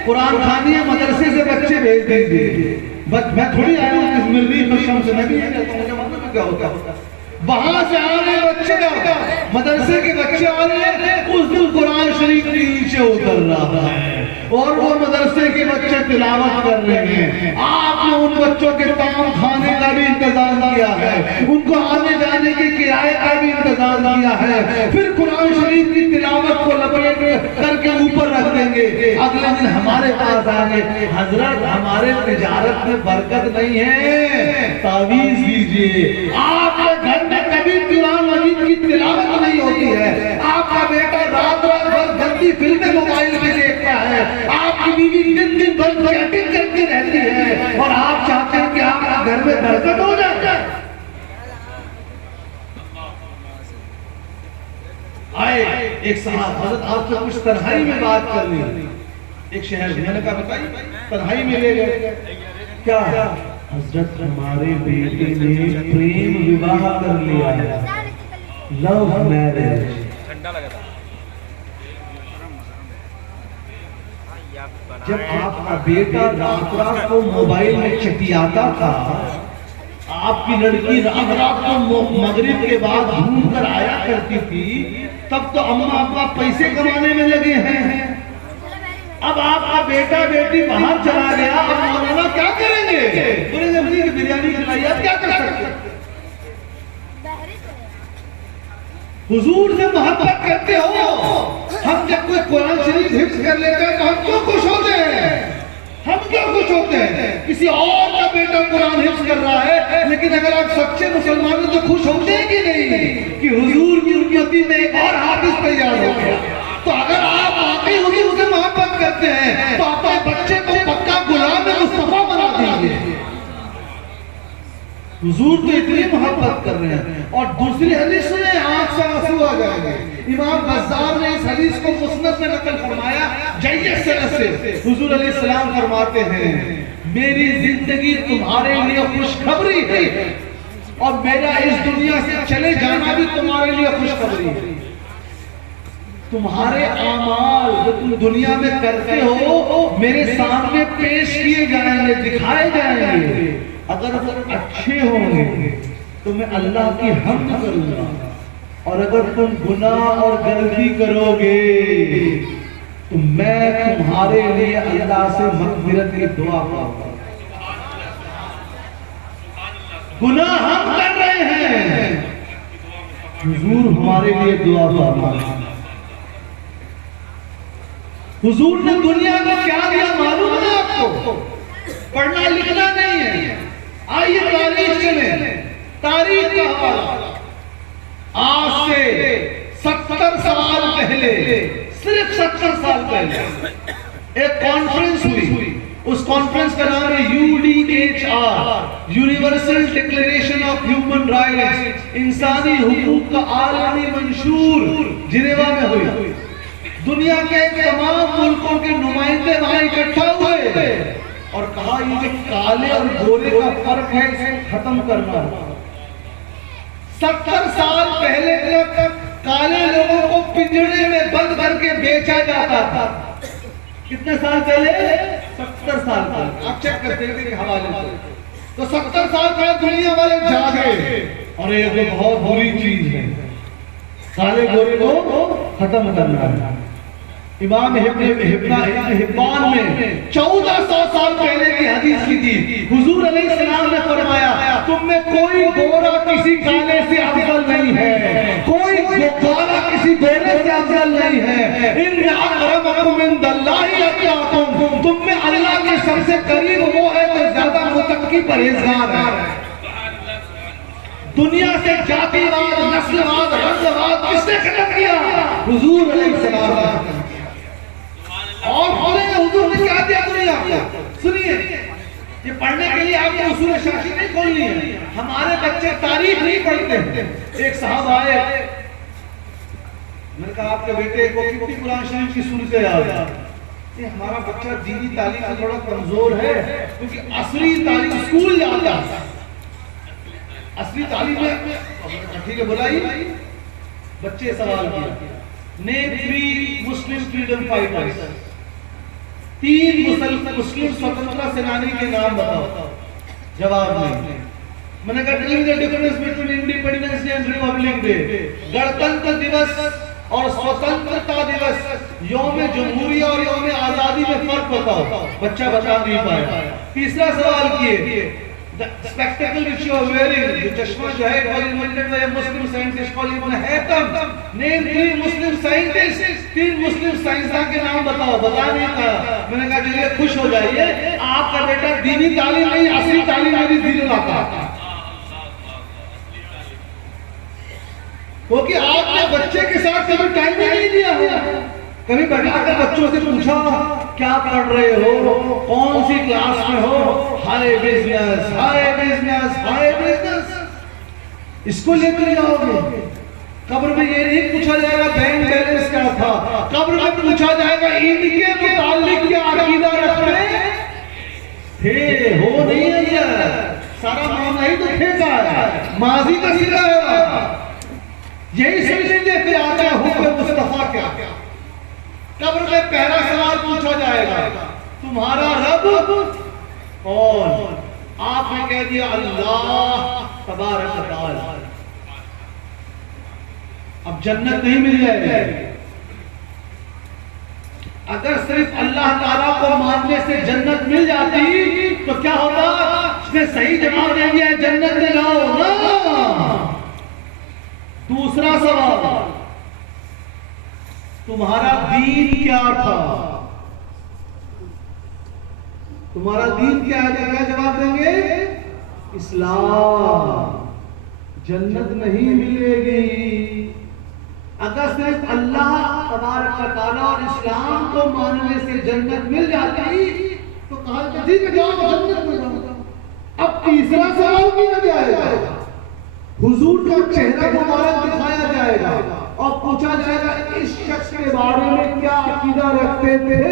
कुरान खानी है, मदरसे से बच्चे भेज देंगे। मैं थोड़ी आया हूँ किस मिर्री को शम्स नबी है, तो मुझे मालूम है क्या होता है। वहां से आ रहे बच्चे, मदरसे के बच्चे आ रहे हैं, उस दिन कुरान शरीफ नीचे उतर रहा है और वो मदरसे के बच्चे तिलावत कर रहे हैं। आपने उन बच्चों के ताम खाने का भी इंतजाम किया है, उनको आने जाने के किराए का भी इंतजाम किया है, फिर कुरान शरीफ की तिलावत को लपेट करके ऊपर रख देंगे। अगले दिन हमारे पास आएंगे, हजरत हमारे तिजारत में बरकत नहीं है, तावीज दीजिए। आपके घर में कभी कुरान मजीद की तिलावत नहीं होती है, आपका बेटा रात रात भर गंदी फिल्में मोबाइल में देखता है, आपकी बीवी दिन भर चैटिंग करती रहती है, और आप चाहते हैं कि आपका घर में बरकत हो जाए। आए एक साहब, हजरत आपसे कुछ तन्हाई में बात करनी, एक शहर मैंने कहा बताइए, तन्हाई में ले गए। क्या हजरत हमारे बेटे ने प्रेम विवाह कर लिया है, लव मैरिज। जब आपका बेटा रात रात को मोबाइल में चटियाता था, आपकी लड़की रात रात को मगरिब के बाद घूम कर आया करती थी, तब तो अम्मा अब्बा पैसे कमाने में लगे हैं। अब आपका बेटा बेटी बाहर चला गया, अब मौलाना क्या करेंगे? बोलेंगे बिरयानी खिलाई, आप क्या कर सकते? हुजूर से मोहब्बत करते हो। हम जब कोई कुरान शरीफ हिफ्ज कर लेते हैं तो हम क्यों खुश होते हैं? हम क्यों खुश होते हैं? किसी और का बेटा कुरान हिफ्ज कर रहा है, लेकिन अगर आप सच्चे मुसलमान हो तो खुश होते हैं कि नहीं कि हुजूर की उम्मती में एक और हाफिज तैयार हो गया। तो अगर आप वाकई हुजूर से मोहब्बत करते हैं तो अपने बच्चे को पक्का गुलाम मुस्तफा बना दीजिए। हुजूर तो इतनी मोहब्बत कर रहे हैं। और दूसरी हदीस में आंख से आंसू आ जाएंगे। इमाम बज़्ज़ार ने इस हदीस को मुस्नद में नकल फरमाया जय्यद सनद से। हुजूर अलैहिस्सलाम फरमाते हैं, मेरी जिंदगी तुम्हारे लिए खुशखबरी है और मेरा इस दुनिया से चले जाना भी तुम्हारे लिए खुशखबरी है। तुम्हारे आमाल जो तुम दुनिया में करते हो मेरे सामने पेश किए जाएंगे, दिखाए जाएंगे। अगर वो अच्छे होंगे तो मैं अल्लाह की हम्द करूंगा, और अगर तुम गुनाह और गलती करोगे तो मैं तुम्हारे लिए अल्लाह से मग़फ़िरत की दुआ करूंगा। गुनाह हम कर रहे हैं, हुजूर हमारे लिए दुआ फरमाए। हुजूर ने दुनिया को क्या दिया मालूम है आपको? पढ़ना लिखना नहीं है, आइए तारीख चले, तारीख का हवाला। आज से 70 साल पहले, सिर्फ 70 साल पहले एक कॉन्फ्रेंस हुई। उस कॉन्फ्रेंस का नाम है UDHR, universal declaration of human rights, इंसानी हुकूक का आलमी मंशूर, जिनेवा में हुई। दुनिया के तमाम मुल्कों के नुमाइंदे वहां इकट्ठा हुए और कहा ये जो काले और गोरे का फर्क है इसको खत्म करना है। 70 साल पहले तक काले लोगों को पिंजरे में बंद करके बेचा जाता था। कितने साल पहले? 70 साल पहले। आप चेक करते हैं कि हवाले से तो 70 साल पहले दुनिया वाले जागे और ये तो बहुत बुरी चीज है, काले गोरे को खत्म करना है। इमाम हिब्बान में 1400 साल पहले की हदीस की थी। हुजूर अलैहिस्सलाम ने फरमाया तुम में कोई गोरा किसी काले से अफजल नहीं है, कोई काला किसी गोरे से अफजल नहीं है। इन्न अकरमकुम इंदल्लाहि अतकाकुम, तुम में अल्लाह के सबसे करीब वो है जो ज्यादा मुतक्की परहेजगार है। दुनिया से जातिवाद, नस्लवाद, रंगवाद किसने खत्म किया? हुजूर अलैहिस्सलाम। और हुजूर ने क्या दिया दुनिया को? सुनिए, ये पढ़ने के लिए आपको उसूल शाशी नहीं खोलनी है। हमारे बच्चे तारीख नहीं पढ़ते। एक साहब आए, मैंने कहा आपके बेटे को कितनी कुरान शरीफ की सूरतें याद है? ये हमारा बच्चा दीनी तालीम में थोड़ा कमजोर है क्योंकि असली तालीम स्कूल जाता है, असली तालीम में। ठीक है, बुलाइए। बच्चे सवाल किया, name 3 Muslim freedom fighters, 3 Muslim स्वतंत्रता सेनानी के नाम बताओ। जवाब नहीं। मैंने कहा tell me the difference between independence day and republic day. गणतंत्र दिवस और स्वतंत्रता दिवस, यौम जमहूरिया और यौम आजादी में फर्क बताओ। बच्चा बता नहीं पाया। तीसरा सवाल किए, the spectacle which you are wearing, जो चश्मा जो है, was invented by a Muslim scientist called Ibn Haytham. Name 3 Muslim scientists, 3 मुस्लिम साइंसदान के नाम बताओ। बता नहीं पाया। मैंने कहा चलिए खुश हो जाइए, आपका बेटा दीनी तालीम नहीं असली तालीम में भी दिल लाता, क्योंकि आपने बच्चे के साथ कभी टाइम नहीं दिया। कभी बैठाकर बच्चों से पूछा क्या पढ़ रहे हो, कौन सी क्लास में हो? हाय बिजनेस, हाय बिजनेस, हाय बिजनेस। इसको लेकर जाओगे। कब्र में ये नहीं पूछा जाएगा बैंक बैलेंस क्या था, कब्र में पूछा जाएगा इनके मुताल्लिक क्या अकीदा रखते थे, हो नहीं है। सारा मामला ही तो ठेका है, माजी का सिरा है। यही समझेंगे फिर आता है हुक्म मुस्तफा क्या। कब्र में पहला सवाल पूछा जाएगा, तुम्हारा रब कौन? आपने कह दिया अल्लाह तबारक व तआला। अब जन्नत नहीं मिल जाएगी। अगर सिर्फ अल्लाह ताला को मानने से जन्नत मिल जाती तो क्या होता? उसने सही जवाब दे दिया जन्नत में जाओ ना। दूसरा सवाल, तुम्हारा दीन क्या था? तुम्हारा दीन क्या है? क्या जवाब देंगे? इस्लाम। जन्नत नहीं मिलेगी। अगर सिर्फ अल्लाह तबारक व तआला और इस्लाम को मानने से जन्नत मिल जाती तो कहा ठीक है जाओ जन्नत में जाओ। अब तीसरा सवाल किया जाएगा, हुजूर का चेहरा मुबारक दिखाया जाएगा और पूछा जाएगा इस शख्स के बारे में क्या अकीदा रखते थे,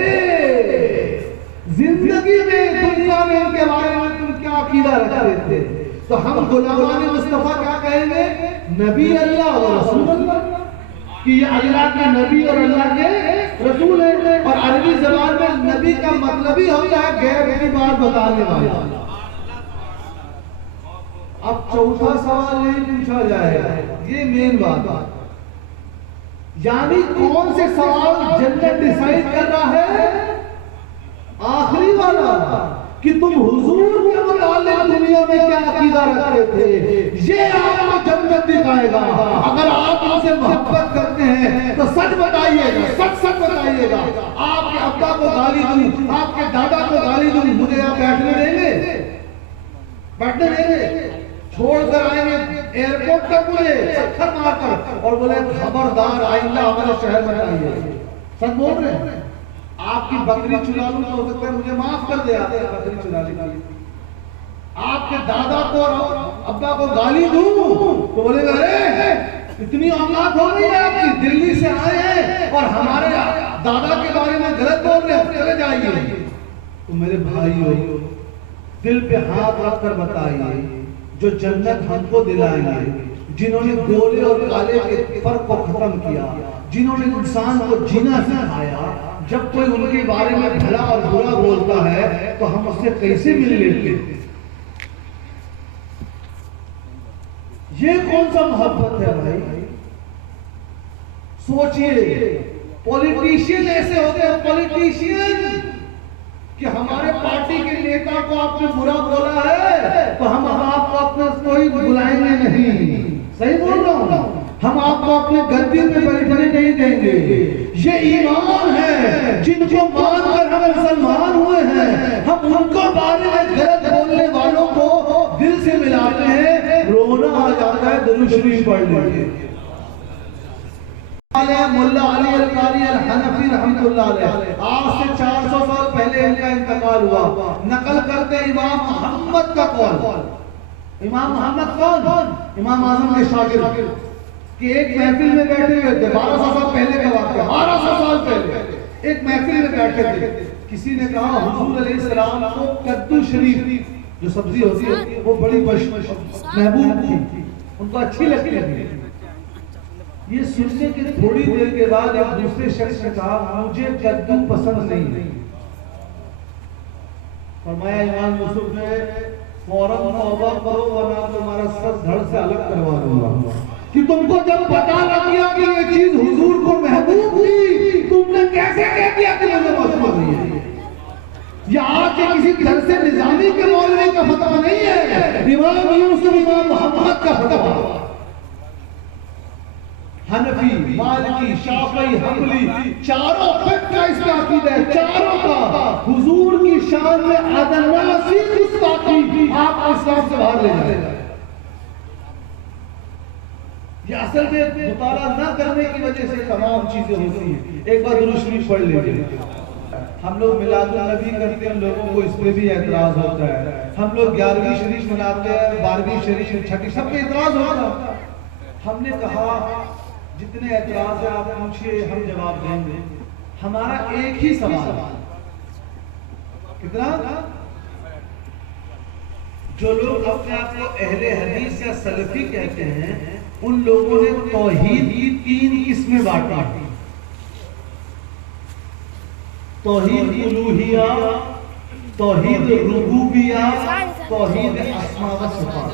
जिंदगी में दुनिया में इनके बारे में तुम क्या अकीदा रखते थे? तो हम गुलामान मुस्तफा क्या कहेंगे? नबी अल्लाह और रसूल अल्लाह, कि ये अल्लाह के नबी और अल्लाह के रसूल है। और अरबी ज़बान में नबी का मतलब ही होता है गैब की बात बताने वाला। अब चौथा सवाल नहीं पूछा जाएगा, ये मेन बात। यानी कौन से सवाल जन्नत डिसाइड कर रहा है? आखिरी वाला, कि तुम हुजूर के मुताल्लिक दुनिया में क्या अकीदा रखते थे, ये आपको जन्नत दिखाएगा। अगर आप उनसे मोहब्बत करते हैं तो सच बताइएगा, सच बताइएगा। आपके अब्बा को गाली दूं, आपके दादा को गाली दूं, मुझे यहाँ बैठने देंगे? बैठने देंगे, छोड़कर आएंगे एयरपोर्ट तक मुझे पत्थर मारकर और बोले खबरदार आइंदा हमारे शहर में आइए। सच बोल रहे हैं। आपकी बकरी चुरा लूं तो हो सकता है मुझे माफ कर दे, आते बकरी चुरा ली। आपके दादा को और अब्बा को गाली दूं तो बोलेगा अरे इतनी औकात हो गई है आपकी, दिल्ली से आए हैं और हमारे दादा के बारे में गलत बोल रहे हैं, चले जाइए। तो मेरे भाइयों, दिल पे हाथ रखकर बताइए, जो जन्नत हमको दिलाएंगे, जिन्होंने गोरे और काले के फर्क को खत्म किया, जिन्होंने इंसान को जीना सिखाया, जब कोई उनके बारे में भला और बुरा बोलता है तो हम उससे कैसे मिल लेते? ये कौन सा मोहब्बत है भाई? सोचिए, पॉलिटिशियन ऐसे होते हैं, पॉलिटिशियन कि हमारे पार्टी के नेता को आपने बुरा बोला है तो हम आपको अपना कोई बुलाएंगे नहीं। सही बोल रहा हूं? हम आपको अपने गद्दी पे बैठने नहीं देंगे। ये ईमान है, जिनको मानकर हम मुसलमान हुए हैं, हम उनको बारे में गलत बोलने वालों को दिल से मिलाते हैं, रोना आ जाता है। दुरूद शरीफ पढ़ लीजिए। मुल्ला अली अल कारी अल हनफी रहमतुल्लाह अलैह, आज से 400 साल पहले इनका इंतकाल हुआ। नकल करते इमाम मोहम्मद का कौल। इमाम मोहम्मद कौन? इमाम आजम के शागिर्द, कि एक महफिल में बैठे हुए थे, 1200 साल पहले का वाक़या, 1200 साल पहले एक महफिल में बैठे थे। किसी ने कहा हुजूर अलैहिस्सलाम को कद्दू शरीफ जो सब्जी होती है वो बड़ी महबूब थी, उनको अच्छी लगती है। ये सुनने के थोड़ी देर के बाद एक दूसरे शख्स ने कहा मुझे कद्दू पसंद नहीं है। फरमाया इमाम यूसुफ ने फौरन तौबा करो वरना तुम्हारा सर धड़ से अलग करवा दूंगा। कि तुमको जब पता लग गया कि ये चीज हुजूर को महबूब थी, तुमने कैसे कह दिया कि मुझे पसंद नहीं है? ये आके किसी घर से निजामी के मौलवी का फतवा नहीं है, इमाम यूसुफ इमाम मोहम्मद का फतवा। हनफी, मालिकी, शाफई, हम्बली, चारों फिक्र का इसका अकीदा है, चारों का हुजूर की शान में अदनासी गुस्ताखी आपको इस्लाम से बाहर ले जाएगा। ये असल में मुताला न करने की वजह से तमाम चीजें होती हैं। एक बार दुरूद शरीफ पढ़ लीजिए। हम लोग मिलादुल नबी करते हैं, लोगों को इस पे भी एतराज होता है। हम लोग 11वीं शरीफ मनाते हैं, 12वीं शरीफ, 6ठी, सब पे एतराज होता है। हमने कहा जितने एतराज है आप पूछिए, हम जवाब देंगे। हमारा एक ही सवाल, कितना? जो लोग अपने आप को अहले हदीस या सलफी कहते हैं, उन लोगों ने तौहीद की 3 किस्में बांटी। तौहीद उलूहिया, तौहीद रुबूबिया, तौहीद अस्मा व सिफात।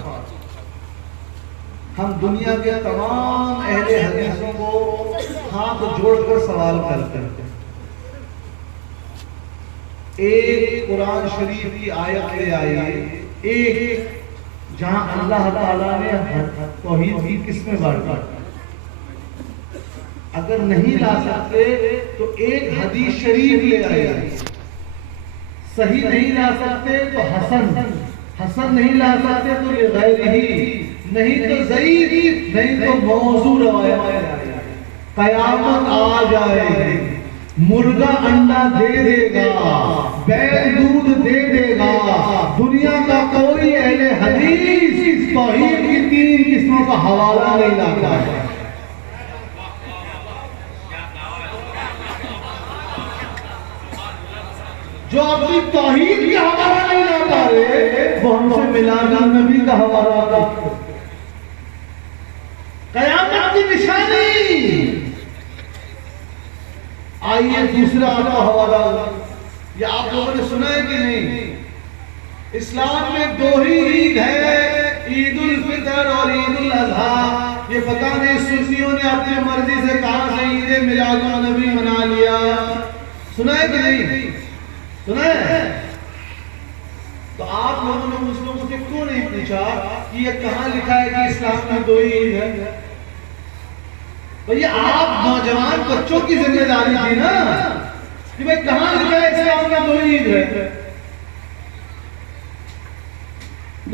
हम दुनिया के तमाम अहले हदीसों को हाथ जोड़कर सवाल करते हैं। एक कुरान शरीफ की आयत ले आइए, एक जहां अल्लाह ताला ने तौहीद की किस्में बांटी। अगर नहीं ला सकते तो एक हदीस शरीफ ले आइए। सही नहीं ला सकते तो हसन नहीं ला सकते तो गैरिही, नहीं तो ज़ईफ, नहीं तो मौजू रवायत। कयामत आ जाएगी, मुर्गा अंडा दे देगा, बैल दूध दे देगा, दुनिया का कोई अहले हदीस तौहीद की 3 किस्मों का हवाला नहीं लाता है। जो अपनी तौहीद का हवाला नहीं लाता रे, वो हमसे मिलादुन नबी का हवाला लाता। कयामत की निशानी। आइए दूसरा आपका हवाला, ये आप लोगों ने सुना है कि नहीं? इस्लाम में 2 ही ईद है, ईद उल फितर और ईद उल अज़हा। ये पता नहीं सूफियों ने अपनी मर्जी से कहां से ईद मिलादुन नबी मना लिया। सुना है कि नहीं? सुना है? तो आप लोगों ने मुस्लिमों से क्यों नहीं पूछा कि ये कहां लिखा है कि इस्लाम में 2 ही ईद है? भैया आप नौजवान बच्चों की जिम्मेदारी थी ना कि भाई कहां लिखा है इस्लाम में 2 ईद है।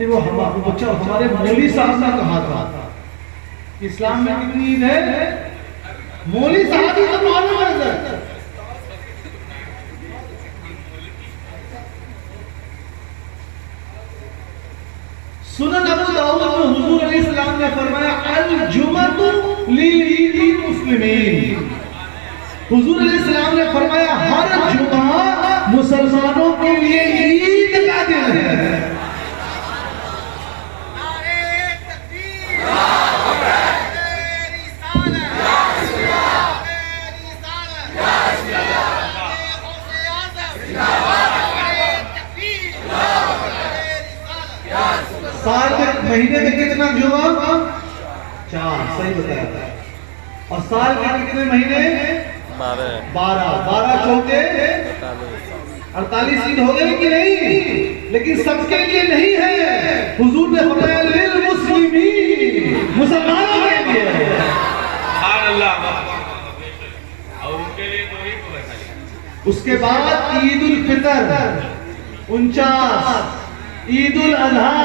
नहीं वो हमारे मौलवी साहब ने कहा था इस्लाम में कितनी ईद है। मौलवी साहब ही तो मालूम है सर। सुनन अबू दाऊद में हुजूर अलैहिस्सलाम ने फरमाया अल जुमअतु लिल ईदी मुस्लिमीन। हुजूर अलैहिस्सलाम ने फरमाया हर जुमा मुसलमानों के लिए ईद का दिन है। साल में महीने में कितना जुमा? 4, सही बताया था। और साल में कितने महीने? 12 चौके 48 ईद हो गई कि नहीं? लेकिन सबके लिए नहीं है। हुजूर ने फरमाया लिल मुस्लिमीन, मुसलमानों के लिए। सुभान अल्लाह। और उनके लिए तो एक है। उसके बाद ईद उल फितर 49, ईद उल अजहा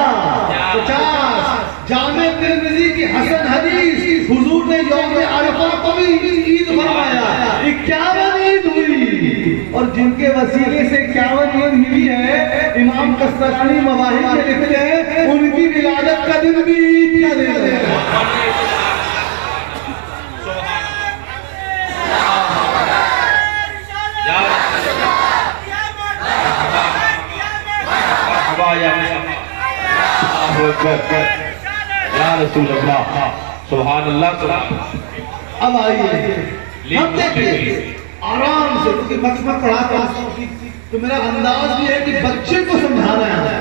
50, जामे तिरमिज़ी की हसन हदीस हुजूर ने यौम अरफा को भी ईद फरमाया। 51 ईद हुई और जिनके वसीले से 51 ईद मिली है इमाम कस्तरानी मवाहिब में लिखते हैं उनकी विलादत का दिन भी ईद का दिन है। या रसूल अल्लाह, सुभान अल्लाह। अब आइए हम देखिए आराम से, क्योंकि मैं पढ़ाता हूं तो मेरा अंदाज भी है कि बच्चे को समझाना है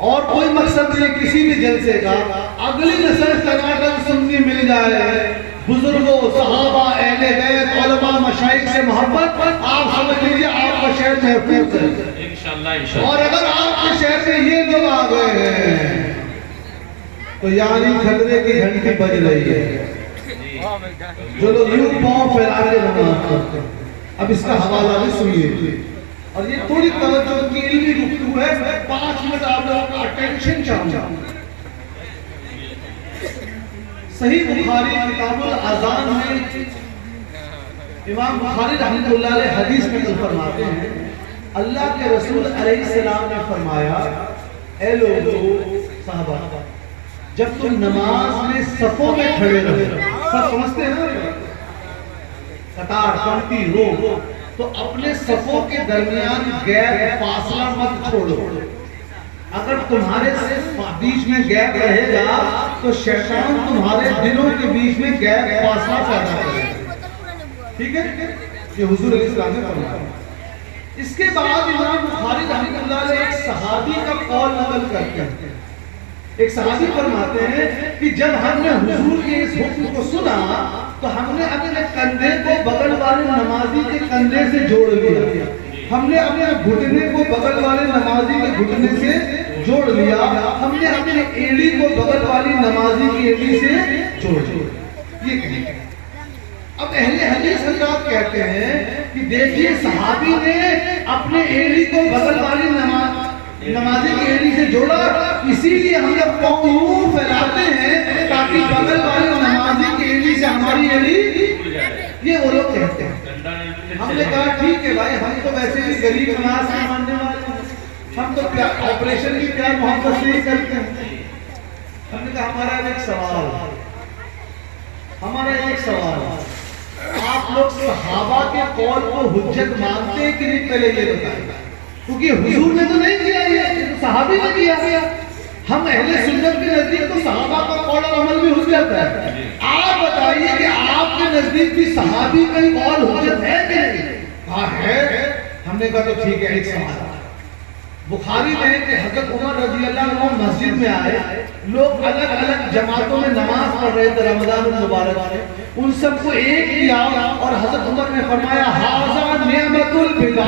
और कोई मकसद नहीं किसी भी जलसे का अगली नस्ल टनाटन सुननी मिल जाए। बुजुर्गों, सहाबा, अहले बैत, उलमा, मशाइख से मोहब्बत आप समझ लीजिए आपका शहर महफूज है इंशाअल्लाह। और अगर आपके शहर में ये लोग आ गए हैं तो यानी खतरे की घंटी बज रही है। जो लोग यूं पांव फैला के नमाज पढ़ते हैं, अब इसका हवाला भी सुनिए और ये थोड़ी तवज्जो की इल्मी गुफ्तगू है। मैं 5 मिनट आप लोगों का अटेंशन चाहूंगा। सही बुखारी किताबुल अज़ान में इमाम बुखारी रहमतुल्लाह अलैह हदीस में फरमाते हैं अल्लाह के रसूल अलैहिस्सलाम ने फरमाया ए लोगों साहबा, जब तुम नमाज में सफों में खड़े रहो, सब समझते हैं ना, कतार पंक्ति रो, तो अपने सफों के दरमियान गैप फासला मत छोड़ो। अगर तुम्हारे बीच में गैप रहेगा तो शैतान तुम्हारे दिलों के बीच में गैप फासला पैदा करेगा। ठीक है, ये हुजूर अलैहिस्सलाम ने फरमाया। इसके बाद इमाम बुखारी रहमतुल्लाह अलैह एक सहाबी का कौल नकल करते हैं। एक सहाबी फरमाते हैं कि जब हमने हुजूर के इस हुक्म को सुना तो हमने अपने कंधे को बगल वाले नमाजी के कंधे से जोड़ लिया। हमने अपने घुटने को बगल वाले नमाजी के घुटने से जोड़ लिया। हमने अपने एड़ी को बगल वाली नमाजी की एड़ी से जोड़ लिया। ये अब अहले हदीस हज़रात कहते हैं कि देखिए सहाबी ने अपने एड़ी को बगल वाली नमाजी की एड़ी से जोड़ा, इसीलिए हम जब पाँव फैलाते हैं ताकि बगल वाली नमाजी की एड़ी से हमारी एड़ी, ये वो लोग कहते हैं। हमने कहा ठीक है भाई, हम तो वैसे भी गरीब नमाज नहीं मानने वाले, हम तो ऑपरेशन की प्यार मोहब्बत से ही करते हैं। हमने कहा हमारा एक सवाल आप लोग सहाबा के कौल को हुज्जत मानते हैं कि नहीं, पहले ये बताएं, क्योंकि हुजूर ने तो नहीं किया, ये तो सहाबी ने किया। हम अहले सुन्नत के नजदीक तो सहाबा का कौल और अमल भी हुज्जत है। आप बताइए कि आपके नजदीक भी सहाबी का कौल हुज्जत है कि नहीं? हाँ है। हमने कहा तो ठीक है। एक सवाल बुखारी में कि हजरत उमर रजी अल्लाह अन्हु मस्जिद में आए, लोग अलग अलग जमातों में नमाज पढ़ रहे थे रमजान मुबारक में, उन सबको एक किया और हजरत उमर ने फरमाया हाज़ा निअमतुल बिदा,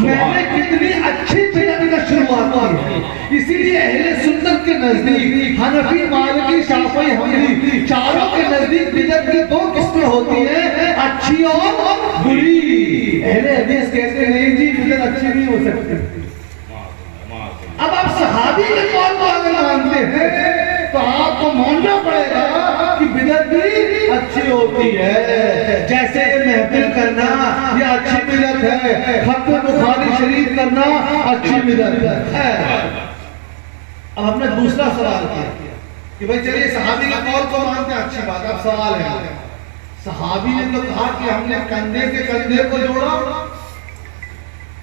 मैंने कितनी अच्छी बिदअत का शुरुआत की है। इसीलिए अहले सुन्नत के नजदीक हनफी, मालिकी, शाफई, हम्बली चारों के नजदीक बिदअत की 2 किस्में होती हैं, अच्छी और बुरी। अहले हदीस कहते हैं नहीं जी बिदअत अच्छी नहीं हो सकती। अब आप है, जैसे महफिल करना ये अच्छी बिदअत है, खत्म बुखारी शरीफ करना अच्छी बिदअत है। अब हमने दूसरा सवाल किया कि भाई चलिए सहाबी का कौल को मानते हैं, अच्छी बात। अब सवाल है, सहाबी ने तो कहा कि हमने कंधे से कंधे को जोड़ा,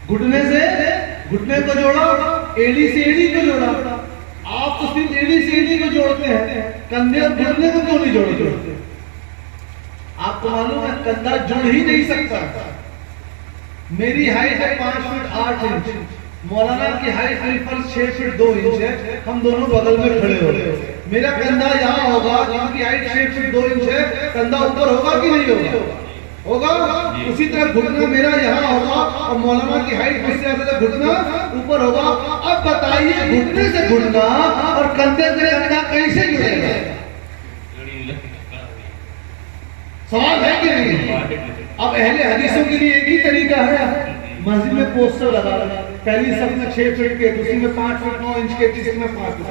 घुटने से घुटने को जोड़ा, एड़ी से एड़ी को जोड़ा। आप तो सिर्फ एड़ी से एड़ी को जोड़ते हैं, कंधे और घुटने को क्यों नहीं जोड़ते? आपको मालूम है कंधा जुड़ ही नहीं सकता। मेरी हाइट है 5 फीट 8 इंच, मौलाना की हाइट सिर्फ 6 फीट 2 इंच है, हम दोनों बगल में खड़े हो। मेरा कंधा यहाँ होगा, जिनकी हाइट 6 फीट 2 इंच है, कंधा ऊपर होगा कि नहीं होगा? होगा। उसी तरह घुटना मेरा यहाँ होगा और मौलाना की हाइट मुझसे ज्यादा घुटना ऊपर होगा। अब बताइए घुटने से घुटना और कंधे से कंधा कैसे जुड़ेगा? सवाल है कि नहीं? अब अहले हदीसों के लिए एक ही तरीका है, मस्जिद में पोस्टर लगा, पहली सब में 6 फीट के, दूसरी में 5 फीट 9 इंच के, तीसरी में 5 फीट।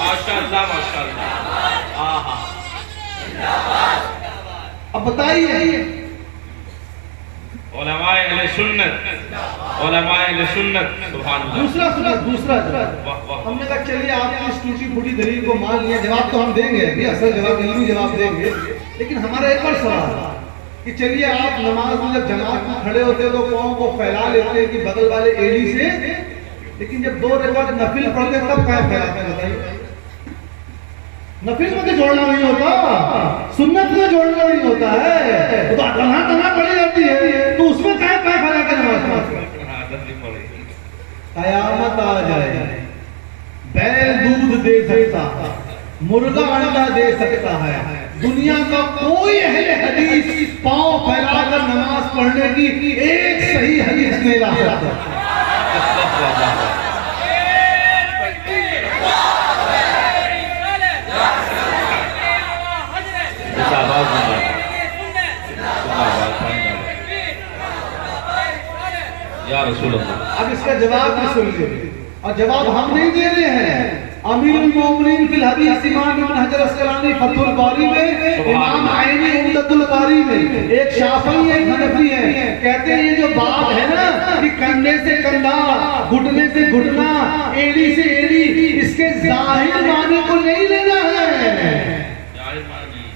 माशाअल्लाह माशाअल्लाह। अब बताइए उलमाए अहले सुन्नत, उलमाए अहले सुन्नत, सुभान अल्लाह। दूसरा हमने कहा चलिए आपकी इस टूटी फूटी दलील को मान लिया, जवाब तो हम देंगे, अभी असल जवाब इल्मी जवाब देंगे, लेकिन हमारा एक और सवाल कि चलिए आप नमाज में जब जमात में खड़े होते तो पाँव को फैला लेते कि बगल वाले एड़ी से, लेकिन जब 2 रकात नफिल पढ़ते तब क्या फैलाते हैं? बताइए। नफिल में तो जोड़ना नहीं होता, सुन्नत में जोड़ना नहीं होता है, तो कहाँ पड़ी जाती है, तो उसमें क्या फैला के नमाज पढ़ते? कयामत आ जाए, बैल दूध दे सकता, मुर्गा अंडा दे सकता है, दुनिया का कोई अहले हदीस पांव फैलाकर नमाज पढ़ने की एक सही हदीस नहीं ला सकता। या रसूल अल्लाह। अब इसका जवाब भी सुन लीजिए, और जवाब हम नहीं दे रहे हैं, अमीरुल मोमिनीन फिल हदीस इमाम इब्न हजर अस्कलानी फतहुल बारी में, इमाम आइनी उम्दतुल बारी में, एक शाफई एक हनफी है, कहते हैं ये जो बात है ना कि कंधे से कंधा, घुटने से घुटना, एड़ी से एड़ी, इसके जाहिर माने को नहीं लेना है,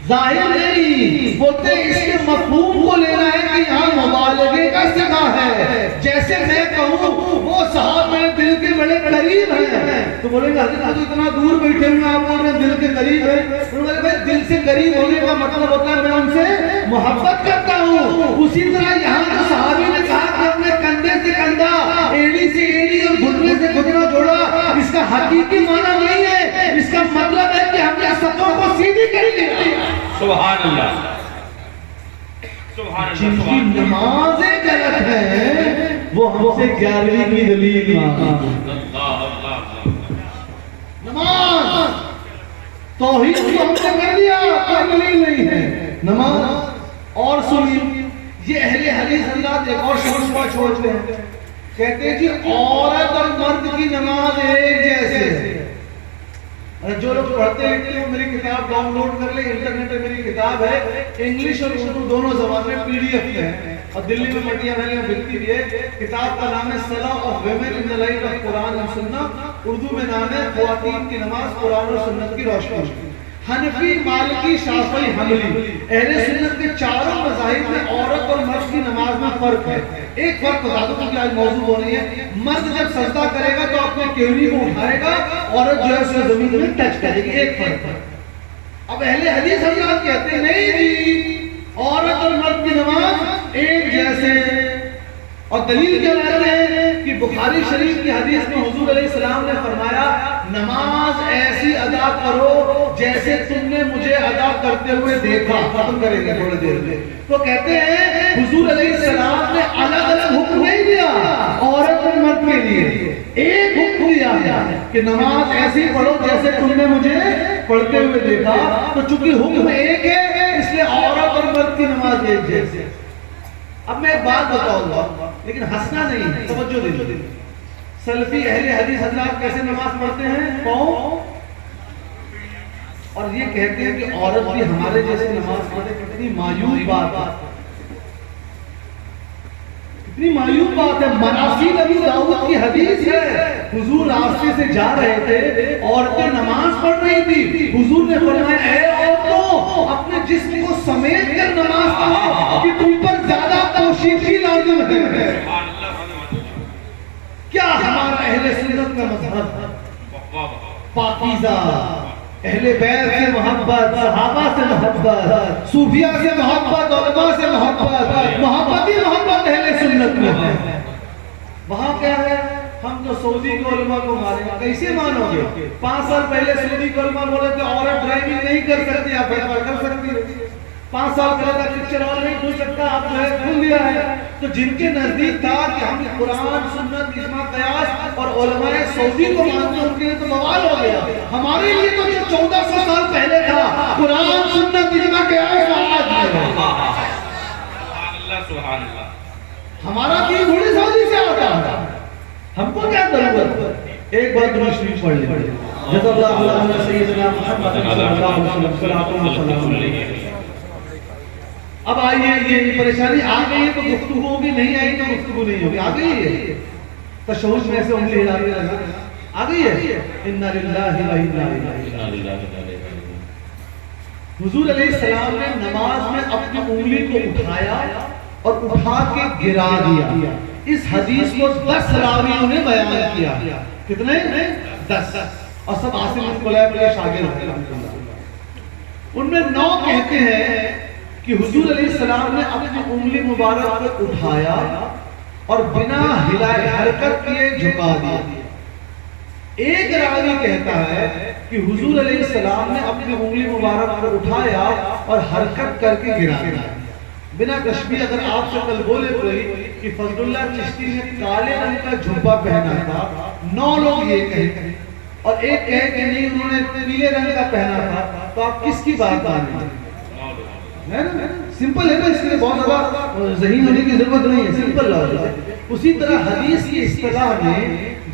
जाहिर नहीं बोलते, इसके मफहूम को लेना है कि यहाँ मुबालगे का सिगा है। जैसे मैं कहूँ वो साहब मेरे दिल के बड़े करीब हैं, तो बोलेंगे हजरत तो इतना दूर बैठे हुए आप बोल रहे हैं दिल के करीब है, बोले भाई दिल से करीब होने का मतलब होता है मैं उनसे मोहब्बत करता हूँ। उसी तरह यहाँ जो सहाबी ने कहा कि अपने कंधे से कंधा, एड़ी से एड़ी और घुटने से घुटना जोड़ा, इसका हकीकी माना नहीं है, इसका मतलब है कि हमने सफों को सीधी कर लिया। सुभान अल्लाह, सुभान अल्लाह। जिनकी नमाजें गलत है वो हमसे 11वीं की दलील मांगे। नमाज तौहीद को हमने कर दिया, कोई दलील नहीं है नमाज। और सुनिए ये अहले हदीस हजरात एक और शोर छोड़ते हैं, कहते हैं कि औरत और मर्द की नमाज एक जैसे है। जो लोग पढ़ते हैं वो मेरी किताब डाउनलोड कर ले, इंटरनेट पे मेरी किताब है, इंग्लिश और उर्दू दोनों जबान में PDF है, और दिल्ली में मटिया महल में बिकती भी है। किताब का नाम है सलाह of women in the light of Quran and Sunnah, Urdu में नाम है ख्वातीन की नमाज कुरान और सुन्नत की रोशनी। हनफी, मालिकी, शाफई, हम्बली, अहले सुन्नत के चारों मज़ाहिब में औरत और मर्द की नमाज में फर्क है। एक फर्क बता दो क्योंकि आज मौजूद हो रही है, मर्द जब सजदा करेगा तो अपने केवली को उठाएगा, औरत जो है उसे जमीन में टच करेगी, एक फर्क है। अब अहले हदीस हजरात कहते हैं नहीं जी, औरत और मर्द की नमाज एक जैसे, और दलील क्या लाते हैं कि बुखारी शरीफ की हदीस में हुजूर अलैहिस्सलाम ने फरमाया नमाज ऐसी अदा करो जैसे तुमने मुझे अदा करते हुए देखा। खत्म करेंगे थोड़ी देर में। तो कहते हैं हुजूर अलैहिस्सलाम ने अलग अलग हुक्म नहीं दिया औरत और मर्द के लिए, एक हुक्म दिया कि नमाज ऐसी पढ़ो जैसे तुमने मुझे पढ़ते हुए देखा। तो चूंकि हुक्म एक है इसलिए औरत और मर्द की नमाज एक जैसे। अब मैं एक बात बताऊंगा, लेकिन हंसना नहीं, तवज्जो दे। सलफी अहले हदीस हजरात कैसे नमाज पढ़ते हैं? पाँव, और ये कहते हैं कि औरत भी हमारे जैसे नमाज पढ़े। कितनी मायूब बात है, कितनी मायूब बात है। मनासी नबी दाऊद की हदीस है, हुजूर रास्ते से जा रहे थे, औरतें नमाज पढ़ रही थी, हुजूर ने फरमाया ऐ औरतों, अपने जिस्म को समेट कर नमाज पढ़ो कि तुम पर ज्यादा पोशीदगी लाजिम है। क्या हमारा अहले सुन्नत का मजहब, पाकीज़ा, अहले बैत से मोहब्बत, सहाबा से मोहब्बत, सूफिया से मोहब्बत, उलमा से मोहब्बत, मोहब्बत ही मोहब्बत अहले सुन्नत में है। वहां क्या है? हम तो सऊदी के उलमा को मारेंगे। कैसे मानोगे? 5 साल पहले सऊदी के उलमा बोले थे औरत ड्राइविंग नहीं कर सकती, आप कर सकती है। 5 साल पहले तक पिक्चर हॉल नहीं खुल सकता, आप जो है खुल दिया है। तो जिनके नजदीक था कि हम कुरान, सुन्नत, इज्मा, कयास और उलमाए सऊदी को मानते हैं, उनके लिए तो बवाल हो गया। हमारे लिए तो जो 1400 साल पहले था, कुरान, सुन्नत, इज्मा, कयास आज है। हमारा दीन थोड़ी सऊदी से आता है, हमको क्या जरूरत? एक बार दुरूद शरीफ पढ़ ले। जज़ाकल्लाहु सय्यदना मुहम्मद सल्लल्लाहु अलैहि वसल्लम। अब आइए, ये परेशानी आ गई है तो गुफ्तगू होगी, नहीं आई तो गुफ्तगू नहीं होगी। आ गई है तशहुद में से उंगली हिलाते रहना, आ गई है। इन्ना लिल्लाहि व इन्ना इलैहि राजिऊन। हुजूर अलैहिस्सलाम ने नमाज में अपनी उंगली को उठाया और उठा के गिरा दिया। इस हदीस को 10 रावियों ने बयान किया। कितने? 10। और सब आसिम बिन कुलैब के शागिर्द हैं। उनमें 9 कहते हैं कि हुजूर अलैहिस्सलाम ने अपनी उंगली मुबारक को उठाया और बिना हिलाए हरकत किए झुका दिया। एक रावी कहता है कि हुजूर अलैहिस्सलाम ने अपनी उंगली मुबारक को उठाया और हरकत करके गिरा दिया। बिना कश्मी अगर आपसे कल बोले कोई कि फजलुल्लाह चिश्ती ने काले रंग का जुब्बा पहना था, 9 लोग ये कहे और एक कहे कि नहीं उन्होंने नीले रंग का पहना था, तो आप किसकी बात मानेंगे? है ना? सिंपल है ना, इसलिए बहुत ज्यादा ज़हीन होने की जरूरत नहीं है, सिंपल लॉजिक है। उसी तरह हदीस की इस्तिलाह में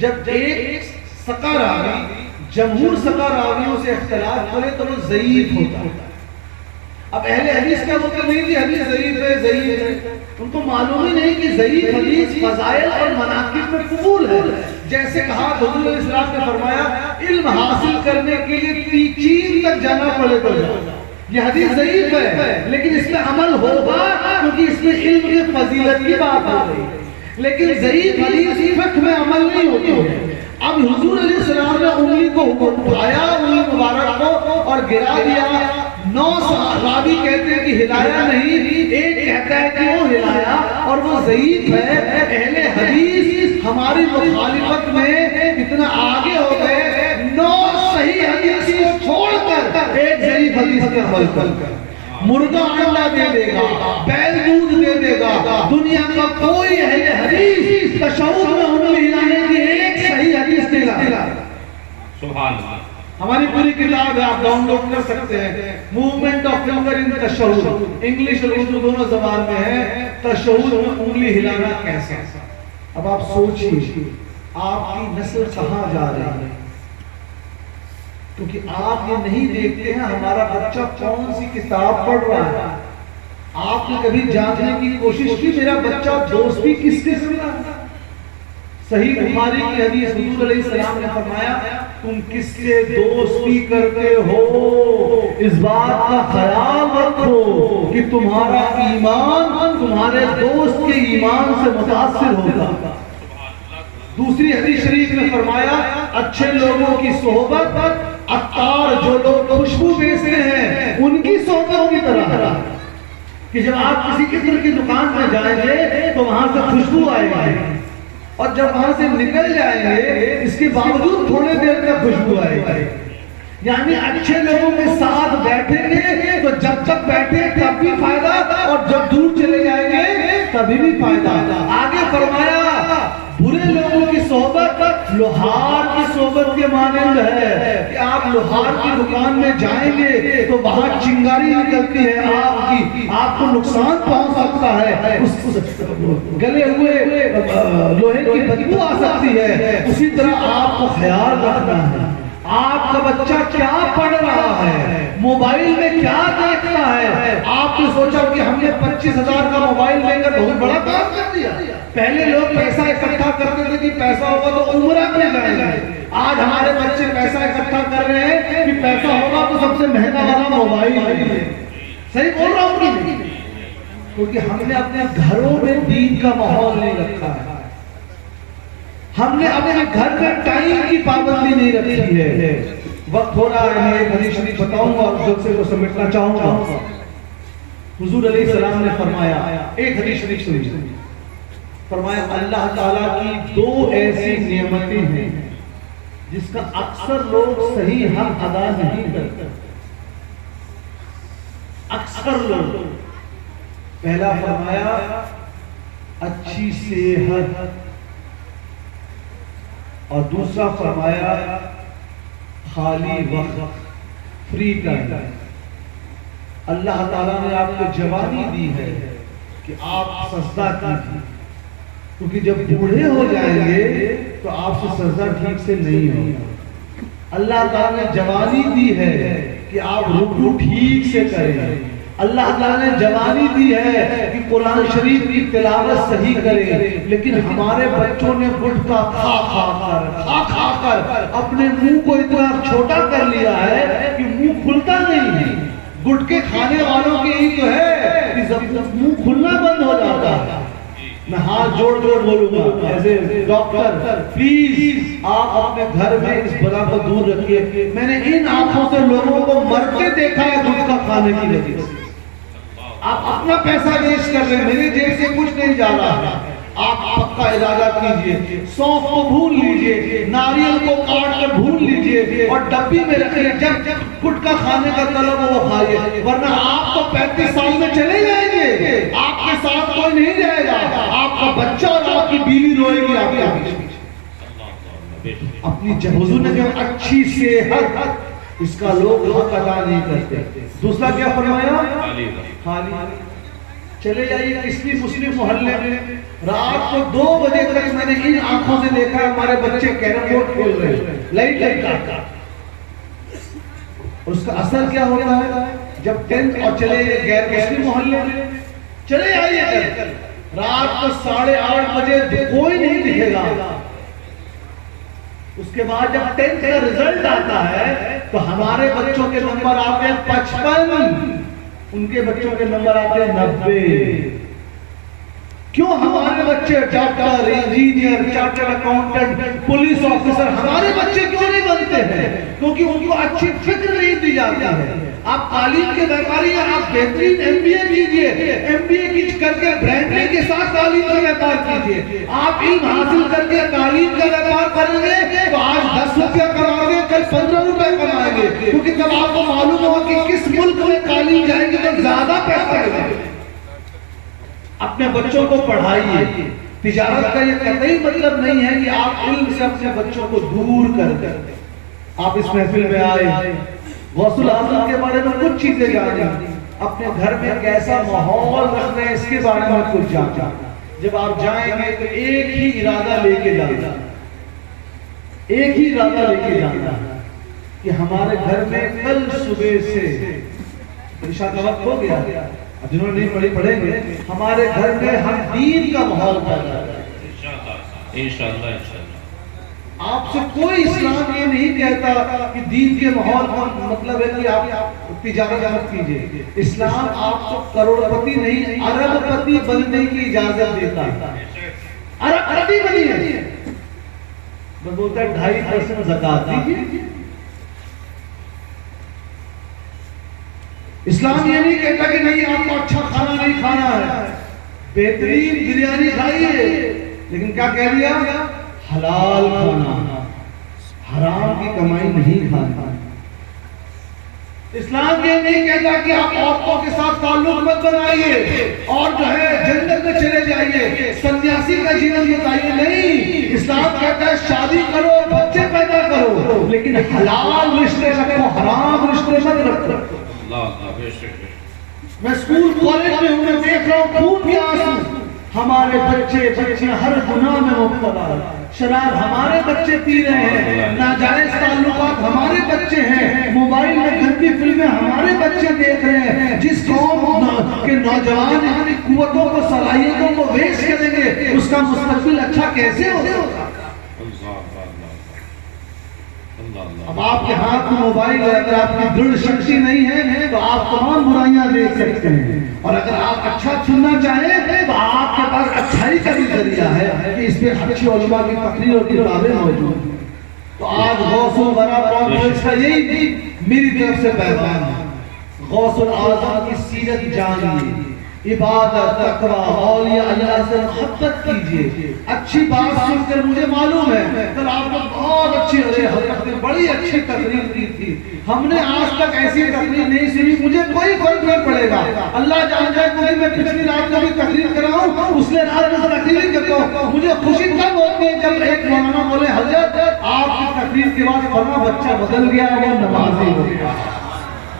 जब एक सका रावी जमहूर सका रावियों से इख्तिलाफ करे तो वो ज़ईफ होता है। अब अहले हदीस क्या बोलते नहीं कि हदीस ज़ईफ है, उनको मालूम ही नहीं कि ज़ईफ हदीस फज़ाइल और मनाकिब में कबूल है। जैसे कहा हुजूर इस्लाम ने फरमाया इल्म हासिल करने के लिए चीन तक जाना पड़े तो जाओ। ये हदीस ज़ईफ है लेकिन इसमें अमल होगा क्योंकि इसमें इल्म की फजीलत की बात हो रही है। लेकिन ज़ईफ हदीस फिक्र में अमल नहीं होती है। अब हुजूर अलैहिस्सलाम ने उंगली को उठाया, उंगली मुबारक को और गिरा दिया। 9 सहाबी कहते हैं कि हिलाया नहीं, एक कहता है कि वो हिलाया और वो ज़ईफ है। अहले हदीस हमारी मुखालिफत में इतना आगे हो गए, 9 सही हदीस को छोड़कर एक ज़ईफ हदीस पर अमल कर। मुर्गा अंडा दे देगा, बैल दूध दे देगा, दुनिया का कोई अहले हदीस तशहुद में उंगली हिलाने की एक सही हदीस नहीं ला। सुभान अल्लाह। हमारी पूरी किताब है, आप डाउनलोड कर सकते हैं। Movement of finger in Tashahhud, English और उर्दू दोनों ज़बान में है। तशहुद में उंगली हिलाना कैसा? अब आप सोचिए आपकी नस्ल कहां जा रही है, क्योंकि आप ये नहीं देखते हैं हमारा बच्चा कौन सी किताब पढ़ रहा है। आपने कभी जानने की कोशिश की मेरा बच्चा दोस्ती किसके से रहा है? सही बुखारी की हदीस हुजूर अलैहिस्सलाम ने फरमाया तुम किससे दोस्ती करते हो, इस बात का ख्याल रखो कि तुम्हारा ईमान तुम्हारे दोस्त के ईमान से मुतासिर होगा। दूसरी हदीस शरीफ में फरमाया अच्छे लोगों की सोहबत अत्तार, जो लोग खुशबू बेचते हैं उनकी सोहबत की तरह कि जब आप किसी इत्र की दुकान में जाएंगे तो वहां से खुशबू आएगी और जब वहां से निकल जाएंगे इसके बावजूद थोड़ी देर तक खुशबू आएगी। यानी अच्छे लोगों के साथ बैठेंगे तो जब तक बैठे तब भी फायदा और जब दूर चले जाएंगे तभी भी फायदा। आगे फरमाया बुरे लोगों की सोहबत लोहार की सोबत के मानंद है कि आप लोहार की दुकान में जाएंगे तो वहां चिंगारी निकलती है आपकी, आपको नुकसान पहुंच सकता है, उस गले हुए लोहे की बदबू आ सकती है। उसी तरह आपको ख्याल रखना है आपका बच्चा क्या पढ़ रहा है, मोबाइल में क्या देखता है। आपने सोचा कि हमने 25,000 का मोबाइल लेकर बहुत बड़ा काम कर दिया। पहले लोग पैसा इकट्ठा करते थे कि पैसा होगा तो उम्रा में जाएंगे, आज हमारे बच्चे पैसा इकट्ठा कर रहे हैं कि पैसा होगा तो सबसे महंगा वाला मोबाइल है। सही बोल रहा हूँ कि क्योंकि हमने अपने घरों में दीन का माहौल नहीं रखा है, हमने अपने घर में टाइम की पाबंदी नहीं रखी है। वक्त हो रहा है, मैं एक हदीस शरीफ बताऊंगा और जल्से को समेटना चाहूंगा। हुजूर अलैहिस्सलाम ने फरमाया, एक हदीस शरीफ सुनिए, फरमाया अल्लाह ताला की दो ऐसी नेमतें हैं जिसका अक्सर लोग सही हक अदा नहीं करते। अक्सर लोग, पहला फरमाया अच्छी सेहत और दूसरा फरमाया खाली वक्त, फ्री टाइम। अल्लाह ताला ने आपको जवानी दी है कि आप सजदा कीजिए, क्योंकि जब बूढ़े हो जाएंगे तो आपसे सजदा ठीक से नहीं होगा। अल्लाह ताला ने जवानी दी है कि आप रुकू ठीक से करें। अल्लाह ताला ने जवानी दी है कि कुरान शरीफ की तिलावत सही करें, लेकिन हमारे बच्चों ने गुटखा खा कर अपने मुंह को इतना छोटा कर लिया है कि मुंह खुलता नहीं है। गुटके खाने वालों की ही तो है कि जब मुंह खुलना बंद हो जाता है। मैं हाथ जोड़ बोलूंगा ऐसे डॉक्टर, प्लीज आप अपने घर में इस बला को दूर रखिए। मैंने इन आंखों से लोगों को मरते देखा है गुटखा खाने की वजह से। आप अपना पैसा वेस्ट कर रहे हैं, मेरी जेब से कुछ नहीं जा रहा है। आप आपका इलाजा कीजिए, सौंफ को भून लीजिए, नारियल को काट कर भून लीजिए और डब्बी में रखिए। जब गुटखा खाने का तलब हो वो खाइए, वरना आप तो 35 साल में चले जाएंगे, आपके साथ कोई नहीं रहेगा, आपका बच्चा और आपकी बीवी रोएगी आपके पीछे। अपनी हुजूर ने कहा अच्छी सेहत, इसका लोग हक अदा नहीं करते। दूसरा क्या फरमाया, खाली। चले जाइए किसी मुस्लिम मोहल्ले में, रात को 2 बजे तक मैंने इन आंखों से देखा है हमारे बच्चे कैरम बोर्ड खेल रहे हैं, लाइट लगा। उसका असर क्या होता है, जब 10 और चले गैर मुस्लिम मोहल्ले में चले आइए, रात को 8:30 बजे कोई नहीं दिखेगा। उसके बाद जब 10th का रिजल्ट आता है तो हमारे बच्चों के नंबर आते हैं 55, उनके बच्चों के नंबर आते हैं 90। क्यों हमारे बच्चे doctor, engineer, chartered accountant, police officer हमारे बच्चे क्यों नहीं बनते हैं? क्योंकि उनको अच्छी फिक्र नहीं दी जाती है। आप तालीम के व्यापारी हैं, आप बेहतरीन MBA कीजिए, MBA की करके ब्रांडिंग के साथ तालीम का व्यापार कीजिए। आप इल्म हासिल करके तालीम का व्यापार करेंगे तो आज 10 रुपया कमाओगे, कल 15 रुपए कमाएंगे, क्योंकि जब आपको मालूम होगा कि किस मुल्क में तालीम जाएगी तो ज्यादा पैसा लगेगा। अपने बच्चों को पढ़ाइए। तिजारत का ये कतई मतलब नहीं है कि आप इल्म से अपने बच्चों को दूर कर दें। आप इस महफिल में आए, गौसुल आजम के बारे में कुछ चीजें जाने, अपने घर में कैसा माहौल रखना है इसके बारे में कुछ जाना। जब आप जाएंगे तो एक ही इरादा लेके जाना, एक ही इरादा लेके जाना कि हमारे घर में कल सुबह से ईशा का वक्त हो गया, जिन्होंने नहीं पढ़ी पढ़ेंगे, हमारे घर में हम दीन का माहौल पैदा करें इंशाअल्लाह। आपसे कोई इस्लाम ये नहीं कहता कि दीन के माहौल का मतलब है कि आप तिजारत मत कीजिए। इस्लाम आपको करोड़पति नहीं अरबपति बनने की इजाजत देता है। अरबपति बनिए, मैं बोलता है 2.5% ज़कात दीजिए। इस्लाम ये नहीं कहता कि नहीं आपको अच्छा खाना नहीं खाना है, बेहतरीन बिरयानी खाइए, लेकिन क्या कह दिया, हलाल खाना, हराम की कमाई नहीं खाना। इस्लाम ये नहीं कहता कि आप औरतों के साथ ताल्लुक मत बनाइए और जो है जन्नत में चले जाइए, सन्यासी का जीवन बताइए, नहीं। इस्लाम कहता है शादी करो, बच्चे पैदा करो, लेकिन हलाल रिश्ते रखो, हराम रिश्ते मत रखो। अल्लाह अल्लाह बेशक मैं स्कूल कॉलेज में हूँ, मैं देख रहा हूँ खून के आंसू, हमारे बच्चे हर गुनाह में मुब्तला है। शराब हमारे बच्चे पी रहे हैं, नाजायज ताल्लुकात हमारे बच्चे हैं, मोबाइल में गंदी फिल्में हमारे बच्चे देख रहे हैं। जिस कौम के नौजवान अपनी कुव्वतों को, सलाहियतों को वेस्ट करेंगे, उसका मुस्तकबिल अच्छा कैसे होगा? अब आपके हाथ में मोबाइल है, अगर आपकी दृढ़ शक्ति नहीं है तो आप तमाम बुराइयां देख सकते हैं, और अगर आप अच्छा चुनना चाहें तो आपके पास अच्छाई का भी जरिया है कि इसमें अच्छी उलमा की तकरीर और किताबें मौजूद हैं। तो आज गौसुल वरा कॉन्फ्रेंस का यही मेरी तरफ से पैगाम है, गौसुल आज़म की सीरत जानिए, इबादत, तकवा, औलिया अल्लाह से मोहब्बत कीजिए। अच्छी बात सुनकर मुझे मालूम है कल आपको बहुत अच्छी, अरे हज़रत ने बड़ी अच्छी तकरीर की थी, हमने आज तक ऐसी तकरीर नहीं सुनी, मुझे कोई फर्क नहीं पड़ेगा। अल्लाह जान जाए कोई मैं पिछली रात को भी तकरीर कर रहा हूँ, उसने रात में तकरीर करता हूँ, मुझे खुशी तब होती है जब एक मौलाना बोले हज़रत आपकी तकरीर के बाद फलाना बच्चा बदल गया, वो नमाज़ी हो गया।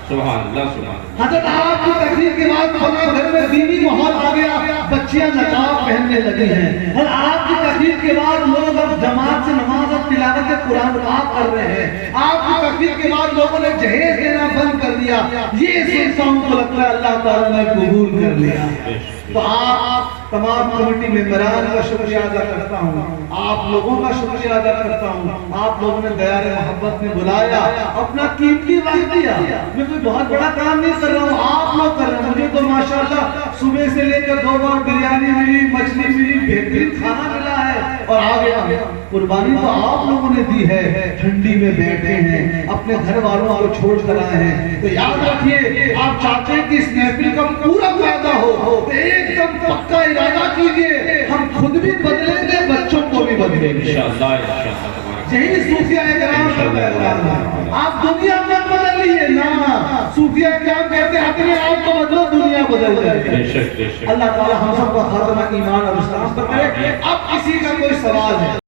सुभान अल्लाह सुभान अल्लाह। हज़रत आपकी तकरीर के बाद फलाना घर में दीनी माहौल आ गया, बच्चियां नकाब पहनने लगी हैं, और आपकी तकरीर के बाद लोग अब जमात से नमाज और तिलावत कुरान पाक कर रहे हैं। आपकी तकरीर के बाद लोगों ने जहेज देना बंद कर दिया। ये सुनता हूं तो लगता है अल्लाह ताला ने कबूल कर लिया। तो आप तमाम कमेटी मेंबरान का शुक्रिया अदा करता हूँ, आप लोगों का शुक्रिया अदा करता हूँ। आप लोगों ने दयार मोहब्बत में बुलाया, अपना कीमती वक्त दिया। मैं कोई बहुत बड़ा काम नहीं कर रहा हूँ, आप लोग कर रहे हैं। मुझे तो माशाल्लाह सुबह से लेकर 2 बार बिरयानी मिली, मछली मिली, बेहतरीन खाना मिला है, और आ गया। कुर्बानी तो आप लोगों ने दी है, ठंडी में बैठे हैं, अपने घर वालों को छोड़ कर आए हैं। तो याद रखिए, आप चाहते हैं कि इस महफिल का पूरा फायदा हो तो एकदम पक्का इरादा कीजिए, हम खुद भी बदलेंगे, बच्चों को भी बदलेंगे इंशाअल्लाह इंशाअल्लाह। यही सूफिया इकराम का पैगाम है। आप दुनिया मत बदलिए ना, सूफिया क्या कहते हैं, अपने आप को बदलो, दुनिया बदल जाएगी। अल्लाह ताला हम सबका खात्मा ईमान और इस्लाम पर करे। अब किसी का कोई सवाल है?